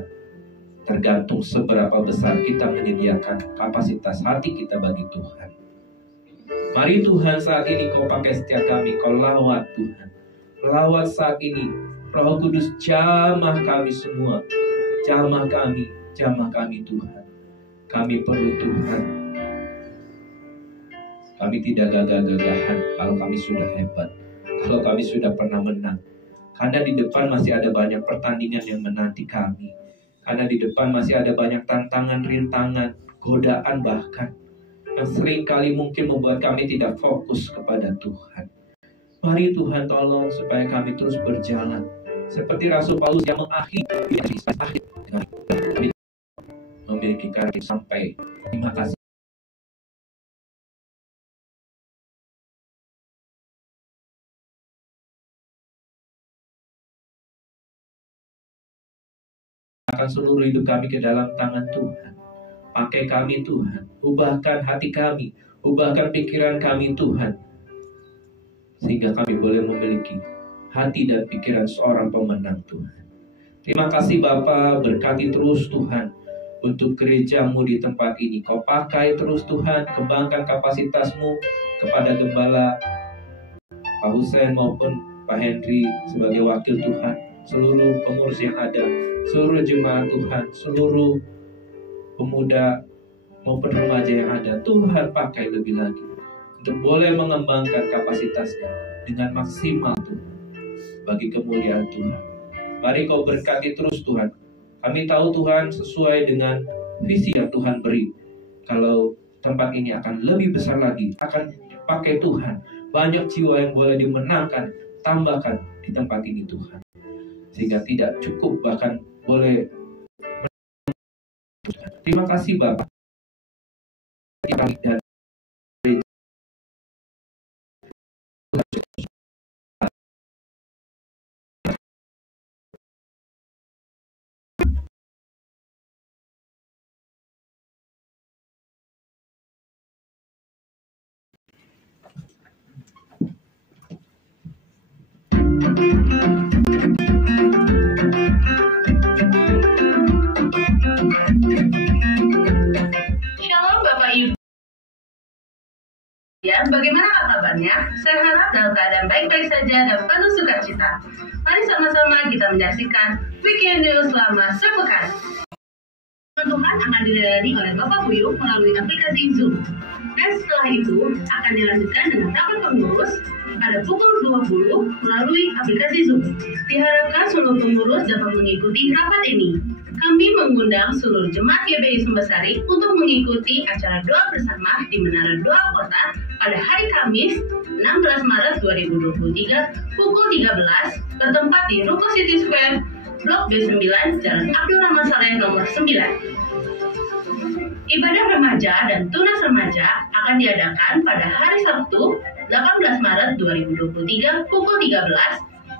tergantung seberapa besar kita menyediakan kapasitas hati kita bagi Tuhan. Mari Tuhan, saat ini Kau pakai setiap kami, Kau lawat Tuhan. Lawat saat ini, Roh Kudus jamah kami semua. Jamah kami Tuhan. Kami perlu Tuhan. Kami tidak gagah-gagahan kalau kami sudah hebat, kalau kami sudah pernah menang. Karena di depan masih ada banyak pertandingan yang menanti kami. Karena di depan masih ada banyak tantangan, rintangan, godaan bahkan, yang seringkali mungkin membuat kami tidak fokus kepada Tuhan. Mari Tuhan tolong supaya kami terus berjalan. Seperti Rasul Paulus yang mengakhiri dengan kami memiliki karir sampai. Terima kasih. Akan seluruh hidup kami ke dalam tangan Tuhan. Pakai kami Tuhan. Ubahkan hati kami. Ubahkan pikiran kami Tuhan. Sehingga kami boleh memiliki hati dan pikiran seorang pemenang Tuhan. Terima kasih Bapa, berkati terus Tuhan untuk gerejamu di tempat ini. Kau pakai terus Tuhan, kembangkan kapasitasmu kepada Gembala Pak Hussein maupun Pak Henry sebagai wakil Tuhan, seluruh pengurus yang ada, seluruh jemaat Tuhan, seluruh pemuda maupun remaja yang ada. Tuhan pakai lebih lagi untuk boleh mengembangkan kapasitasnya dengan maksimal Tuhan, bagi kemuliaan Tuhan. Mari Kau berkati terus Tuhan. Kami tahu Tuhan sesuai dengan visi yang Tuhan beri, kalau tempat ini akan lebih besar lagi, akan dipakai Tuhan. Banyak jiwa yang boleh dimenangkan, tambahkan di tempat ini Tuhan. Sehingga tidak cukup, bahkan boleh. Terima kasih Bapak. Dan Shalom Bapak Ibu. Ya, bagaimana kabarnya? Saya harap dalam keadaan baik-baik saja dan penuh sukacita. Mari sama-sama kita menyaksikan Weekend News selama sepekan. Tuhan akan dilayani oleh Bapak Buyuk melalui aplikasi Zoom. Dan setelah itu akan dilanjutkan dengan rapat pengurus pada pukul 20 melalui aplikasi Zoom. Diharapkan seluruh pengurus dapat mengikuti rapat ini. Kami mengundang seluruh jemaat GBI Sumbersari untuk mengikuti acara doa bersama di Menara Doa Kota pada hari Kamis 16 Maret 2023 pukul 13 bertempat di Ruko City Square, Blok B9, Jalan Abdul Rahman Saleh nomor 9. Ibadah remaja dan tunas remaja akan diadakan pada hari Sabtu 18 Maret 2023 pukul 13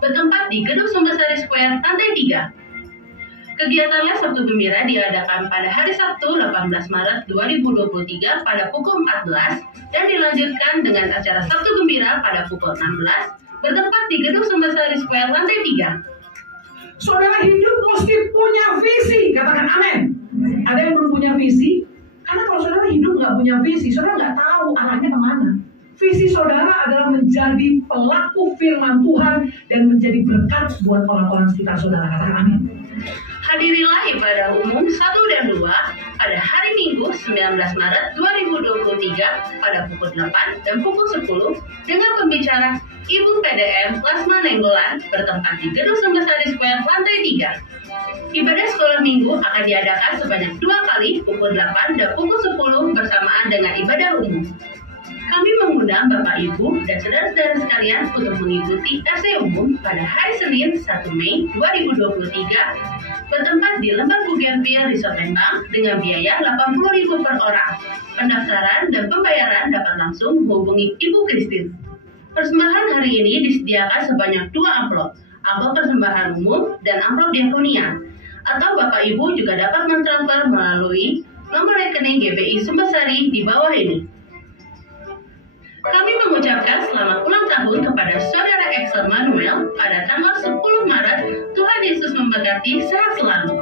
bertempat di Gedung Sumbersari Square, lantai 3. Kegiatan Les Sabtu Gembira diadakan pada hari Sabtu 18 Maret 2023 pada pukul 14 dan dilanjutkan dengan acara Sabtu Gembira pada pukul 16 bertempat di Gedung Sumbersari Square, lantai 3. Saudara hidup mesti punya visi, katakan amin. Ada yang belum punya visi? Karena kalau saudara hidup nggak punya visi, saudara nggak tahu arahnya kemana. Visi saudara adalah menjadi pelaku firman Tuhan dan menjadi berkat buat orang-orang sekitar saudara, katakan amin. Hadirilah ibadah umum 1 dan 2 pada hari Minggu 19 Maret 2023 pada pukul 8 dan pukul 10 dengan pembicara Ibu PDM Plasma Nenggolan bertempat di Gedung Sumbersari Square, lantai 3. Ibadah sekolah minggu akan diadakan sebanyak 2 kali pukul 8 dan pukul 10 bersamaan dengan ibadah umum. Kami mengundang Bapak Ibu dan saudara-saudara sekalian untuk mengikuti FC umum pada hari Senin 1 Mei 2023 bertempat di Lembah Bougainville Resort Lembang dengan biaya Rp80.000 per orang. Pendaftaran dan pembayaran dapat langsung menghubungi Ibu Christine. Persembahan hari ini disediakan sebanyak 2 amplop persembahan umum dan amplop diakonia. Atau Bapak Ibu juga dapat mentransfer melalui nomor rekening GBI Sumbersari di bawah ini. Kami mengucapkan selamat ulang tahun kepada Saudara Excel Manuel pada tanggal 10 Maret. Tuhan Yesus memberkati, sehat selalu.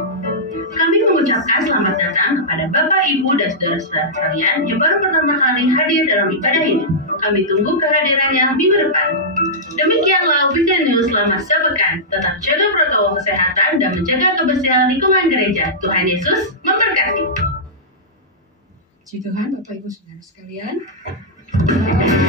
Kami mengucapkan selamat datang kepada Bapak, Ibu, dan saudara-saudara sekalian yang baru pertama kali hadir dalam ibadah ini. Kami tunggu kehadirannya minggu depan. Demikianlah Weekend News selama sepekan. Tetap jaga protokol kesehatan dan menjaga kebersihan lingkungan gereja. Tuhan Yesus memberkati. Puji Tuhan, Bapak Ibu Saudara sekalian. Yeah.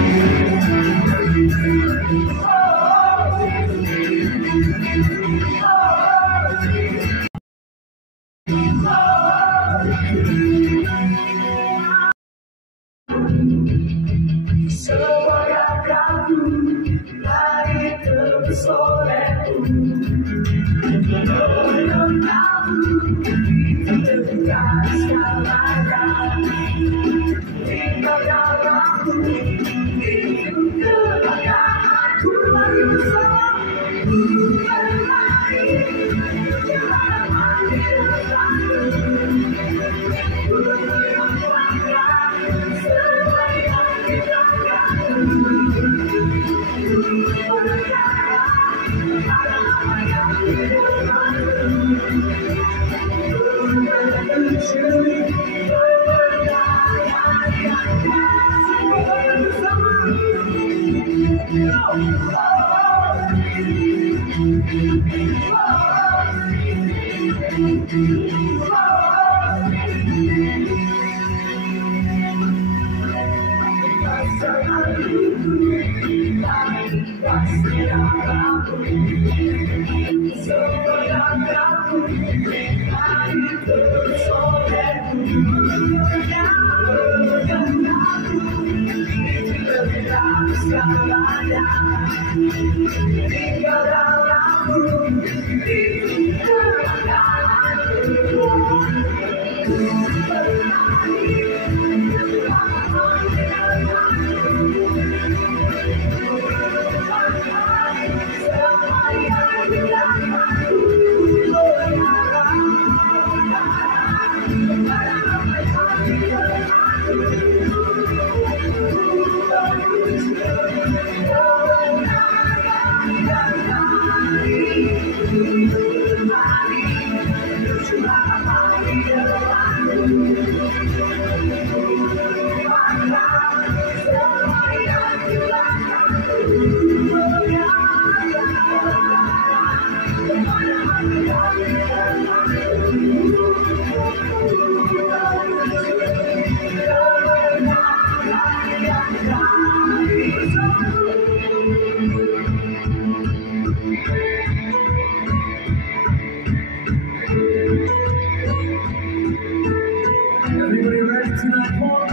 Everybody ready tonight, boy?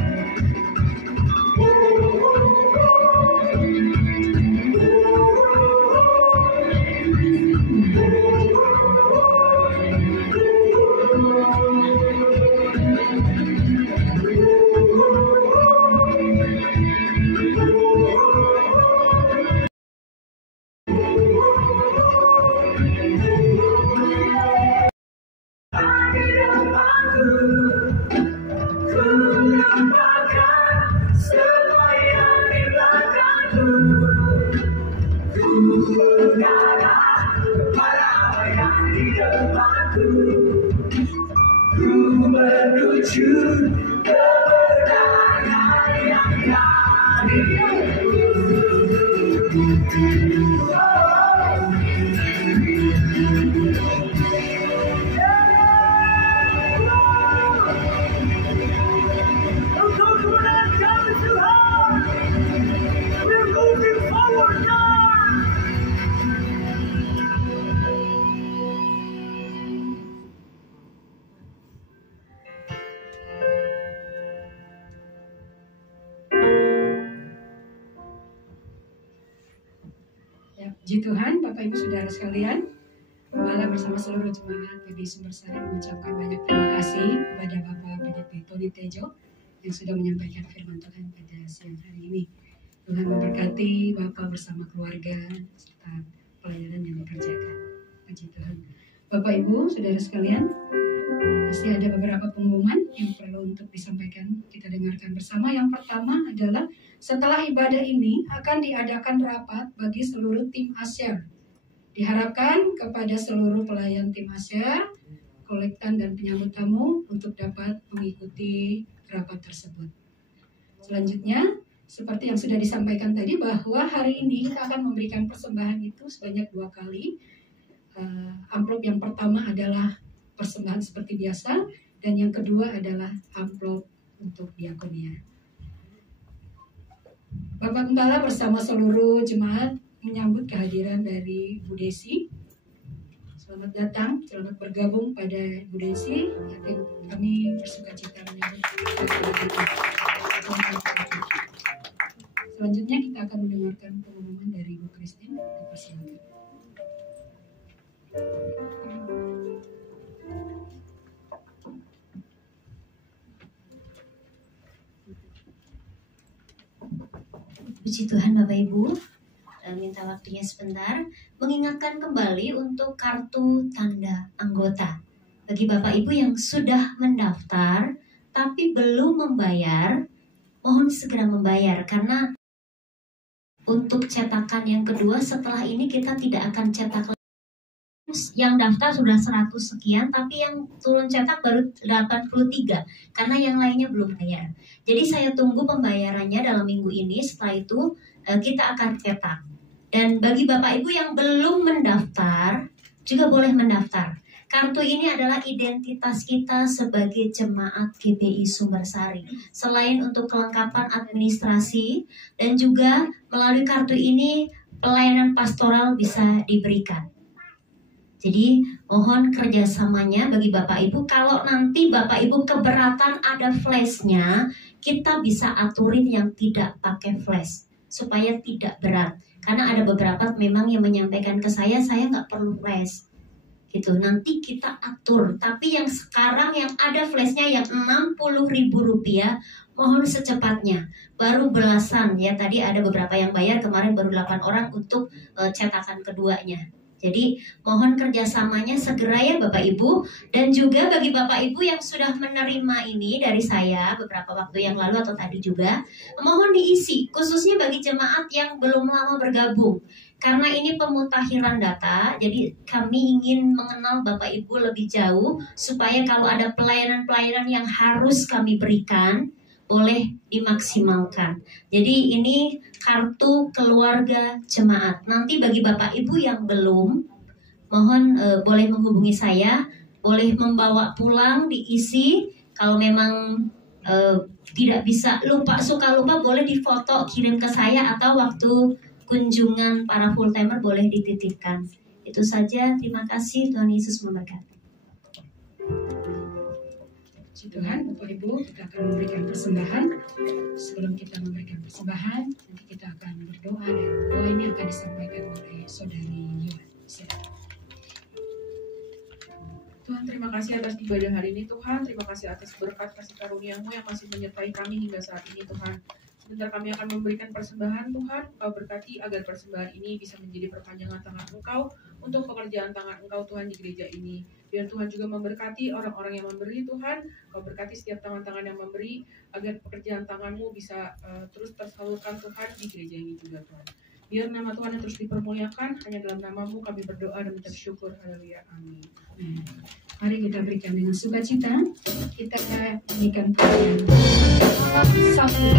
Puji Tuhan, Bapak Ibu Saudara sekalian, Gembala bersama seluruh jemaat PGI Sumbersari mengucapkan banyak terima kasih kepada Bapak PDP Tony Tejo yang sudah menyampaikan firman Tuhan pada siang hari ini. Tuhan memberkati Bapak bersama keluarga serta pelayanan yang dikerjakan. Puji Tuhan. Bapak Ibu Saudara sekalian, masih ada beberapa pengumuman yang perlu untuk disampaikan, kita dengarkan bersama. Yang pertama adalah setelah ibadah ini akan diadakan rapat bagi seluruh tim Asyar. Diharapkan kepada seluruh pelayan tim Asyar, kolektan dan penyambut tamu untuk dapat mengikuti rapat tersebut. Selanjutnya, seperti yang sudah disampaikan tadi bahwa hari ini kita akan memberikan persembahan itu sebanyak 2 kali. Amplop yang pertama adalah persembahan seperti biasa, dan yang kedua adalah amplop untuk diakonia. Bapak Gembala bersama seluruh jemaat menyambut kehadiran dari Bu Desi. Selamat datang, selamat bergabung pada Bu Desi. Kami bersuka cita menyambut. Selanjutnya kita akan mendengarkan pengumuman dari Bu Christine. Dipersilakan. Puji Tuhan Bapak Ibu, minta waktunya sebentar, mengingatkan kembali untuk kartu tanda anggota. Bagi Bapak Ibu yang sudah mendaftar tapi belum membayar, mohon segera membayar karena untuk cetakan yang kedua setelah ini kita tidak akan cetak lagi. Yang daftar sudah 100 sekian, tapi yang turun cetak baru 83 karena yang lainnya belum bayar. Jadi saya tunggu pembayarannya dalam minggu ini, setelah itu kita akan cetak. Dan bagi Bapak Ibu yang belum mendaftar, juga boleh mendaftar. Kartu ini adalah identitas kita sebagai jemaat GBI Sumbersari. Selain untuk kelengkapan administrasi, dan juga melalui kartu ini pelayanan pastoral bisa diberikan. Jadi mohon kerjasamanya bagi Bapak Ibu. Kalau nanti Bapak Ibu keberatan ada flashnya, kita bisa aturin yang tidak pakai flash supaya tidak berat. Karena ada beberapa memang yang menyampaikan ke saya nggak perlu flash. Gitu, nanti kita atur. Tapi yang sekarang yang ada flashnya yang Rp60.000, mohon secepatnya. Baru belasan ya, tadi ada beberapa yang bayar, kemarin baru 8 orang untuk cetakan keduanya. Jadi mohon kerjasamanya segera ya Bapak Ibu. Dan juga bagi Bapak Ibu yang sudah menerima ini dari saya beberapa waktu yang lalu atau tadi juga, mohon diisi khususnya bagi jemaat yang belum lama bergabung. Karena ini pemutakhiran data, jadi kami ingin mengenal Bapak Ibu lebih jauh supaya kalau ada pelayanan-pelayanan yang harus kami berikan, boleh dimaksimalkan. Jadi ini kartu keluarga jemaat. Nanti bagi Bapak Ibu yang belum, mohon boleh menghubungi saya, boleh membawa pulang diisi. Kalau memang tidak bisa suka lupa boleh difoto kirim ke saya, atau waktu kunjungan para full timer boleh dititipkan. Itu saja, terima kasih, Tuhan Yesus memberkati. Puji Tuhan, Bapak Ibu, kita akan memberikan persembahan. Sebelum kita memberikan persembahan, nanti kita akan berdoa, dan doa ini akan disampaikan oleh Saudari Yuan. Silakan. Tuhan, terima kasih atas ibadah hari ini Tuhan. Terima kasih atas berkat kasih karunia-Mu yang masih menyertai kami hingga saat ini Tuhan. Sebentar kami akan memberikan persembahan Tuhan. Engkau berkati agar persembahan ini bisa menjadi perpanjangan tangan Engkau untuk pekerjaan tangan Engkau Tuhan di gereja ini. Biar Tuhan juga memberkati orang-orang yang memberi Tuhan. Engkau berkati setiap tangan-tangan yang memberi agar pekerjaan tangan-Mu bisa terus tersalurkan Tuhan di gereja ini juga Tuhan. Biar nama Tuhan yang terus dipermuliakan. Hanya dalam nama-Mu kami berdoa dan mengucap syukur. Haleluya. Amin. Mari kita berikan dengan sukacita. Kita berikan pujian. Satu.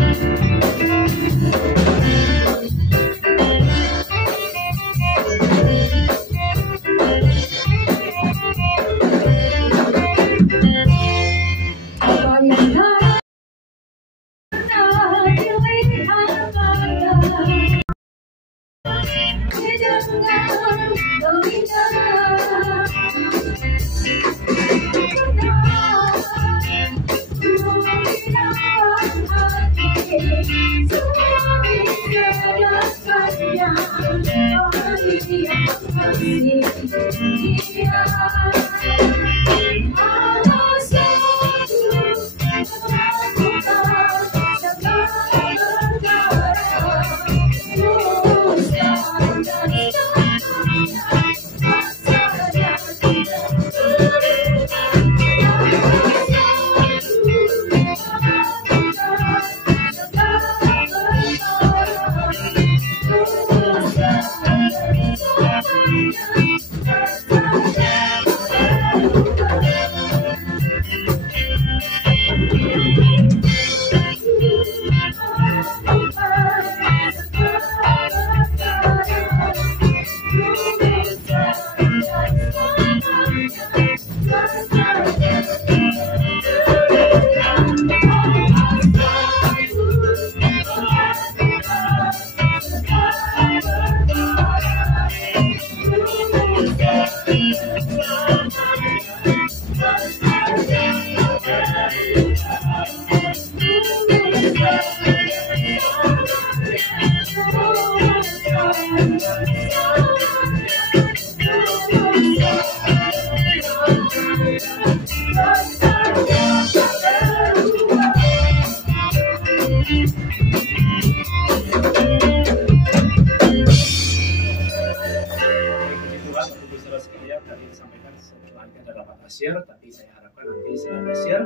Tapi saya harapkan nanti selain share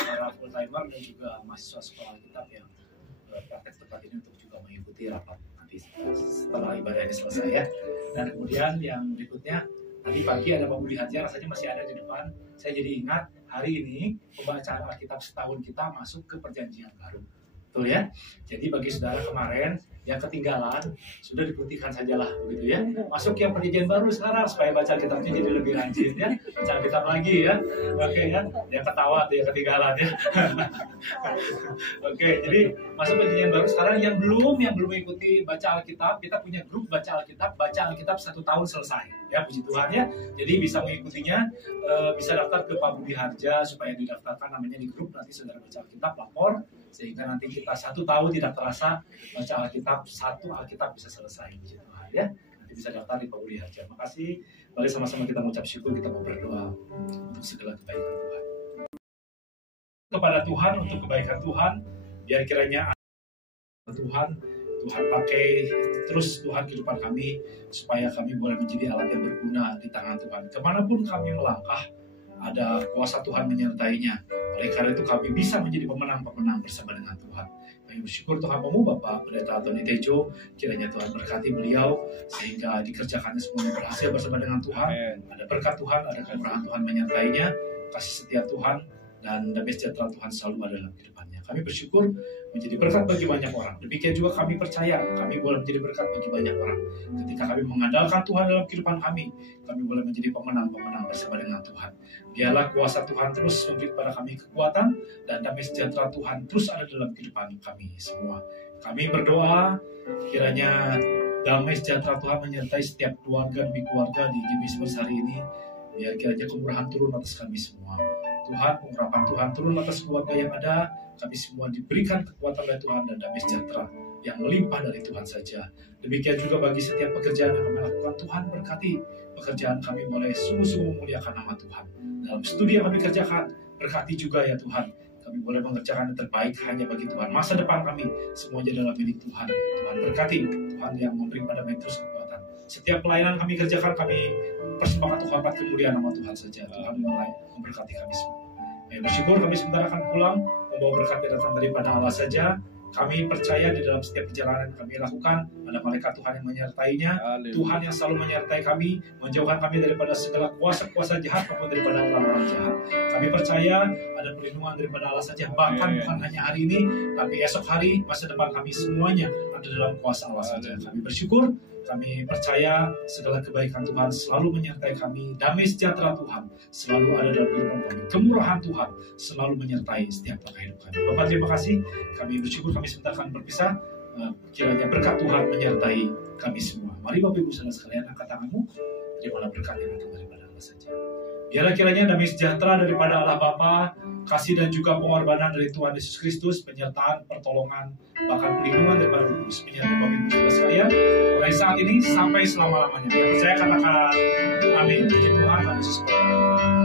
para full timer dan juga mahasiswa sekolah Alkitab yang praktek tempat ini untuk juga mengikuti rapat nanti setelah ibadah ini selesai ya. Dan kemudian yang berikutnya, tadi pagi ada Pak Budi Harja, rasanya masih ada di depan. Saya jadi ingat hari ini pembacaan Alkitab setahun kita masuk ke perjanjian baru. Betul ya? Jadi bagi saudara kemarin yang ketinggalan, sudah diputihkan sajalah begitu ya. Masuk yang perjanjian baru sekarang supaya baca kitabnya jadi lebih rajin ya. Baca kitab lagi ya. Oke ya. Yang ketawa tuh yang ketinggalan ya. Oke, jadi masuk perjanjian baru sekarang yang belum ikuti baca Alkitab, kita punya grup baca Alkitab 1 tahun selesai. Ya, puji Tuhan ya. Jadi bisa mengikutinya, bisa daftar ke Pak Budi Harja supaya didaftarkan namanya di grup, nanti saudara baca Alkitab lapor sehingga nanti kita 1 tahun tidak terasa baca Alkitab, 1 Alkitab bisa selesai, puji Tuhan ya. Nanti bisa daftar di Pak Budi Harja. Makasih. Mari sama-sama kita mengucap syukur, kita mau berdoa untuk segala kebaikan Tuhan. Kepada Tuhan untuk kebaikan Tuhan, biar kiranya Tuhan pakai terus Tuhan kehidupan kami supaya kami boleh menjadi alat yang berguna di tangan Tuhan. Kemanapun kami melangkah, ada kuasa Tuhan menyertainya. Oleh karena itu kami bisa menjadi pemenang-pemenang bersama dengan Tuhan. Kami bersyukur Tuhan-Mu Bapak Pendeta Tony Tejo, kiranya Tuhan berkati beliau sehingga dikerjakannya semuanya berhasil bersama dengan Tuhan. Ada berkat Tuhan, ada kemurahan Tuhan menyertainya, kasih setia Tuhan dan damai sejahtera Tuhan selalu ada dalam kehidupannya. Kami bersyukur menjadi berkat bagi banyak orang. Demikian juga kami percaya kami boleh menjadi berkat bagi banyak orang. Ketika kami mengandalkan Tuhan dalam kehidupan kami boleh menjadi pemenang-pemenang bersama dengan Tuhan. Biarlah kuasa Tuhan terus memberi kepada kami kekuatan dan damai sejahtera Tuhan terus ada dalam kehidupan kami semua. Kami berdoa kiranya damai sejahtera Tuhan menyertai setiap keluarga demi keluarga di GBI Sumbersari ini. Biar kiranya kemurahan turun atas kami semua. Tuhan, pengurapan Tuhan turun atas keluarga yang ada. Kami semua diberikan kekuatan dari Tuhan dan damai sejahtera yang melimpah dari Tuhan saja. Demikian juga bagi setiap pekerjaan yang kami lakukan, Tuhan berkati pekerjaan kami boleh sungguh-sungguh memuliakan nama Tuhan. Dalam studi yang kami kerjakan, berkati juga ya Tuhan. Kami boleh mengerjakan yang terbaik hanya bagi Tuhan. Masa depan kami semuanya dalam milik Tuhan. Tuhan berkati, Tuhan yang memberi pada kami terus kekuatan. Setiap pelayanan kami kerjakan, kami persembahkan untuk hormat kemuliaan nama Tuhan saja. Tuhan mulai memberkati kami semua. Kami bersyukur kami sebentar akan pulang, membawa berkat yang datang daripada Allah saja. Kami percaya di dalam setiap perjalanan yang kami lakukan, ada malaikat Tuhan yang menyertainya. Tuhan yang selalu menyertai kami, menjauhkan kami daripada segala kuasa-kuasa jahat maupun daripada orang-orang jahat. Kami percaya ada perlindungan daripada Allah saja, bahkan bukan hanya hari ini, tapi esok hari, masa depan kami semuanya ada dalam kuasa Allah saja. Kami bersyukur, kami percaya segala kebaikan Tuhan selalu menyertai kami. Damai sejahtera Tuhan selalu ada dalam kehidupan kami. Kemurahan Tuhan selalu menyertai setiap langkah hidup kami. Bapak terima kasih. Kami bersyukur kami sebentar akan berpisah. Kiranya berkat Tuhan menyertai kami semua. Mari Bapak Ibu saudara sekalian angkat tanganmu. Terimalah berkat yang datang daripada Allah saja. Biarlah kiranya damai sejahtera daripada Allah Bapa, kasih dan juga pengorbanan dari Tuhan Yesus Kristus, penyertaan, pertolongan, bahkan perlindungan daripada Roh Kudus menyertai Bapak Ibu saudara sekalian mulai saat ini sampai selama-lamanya. Yang percaya katakan amin. Puji Tuhan, Yesus Kristus.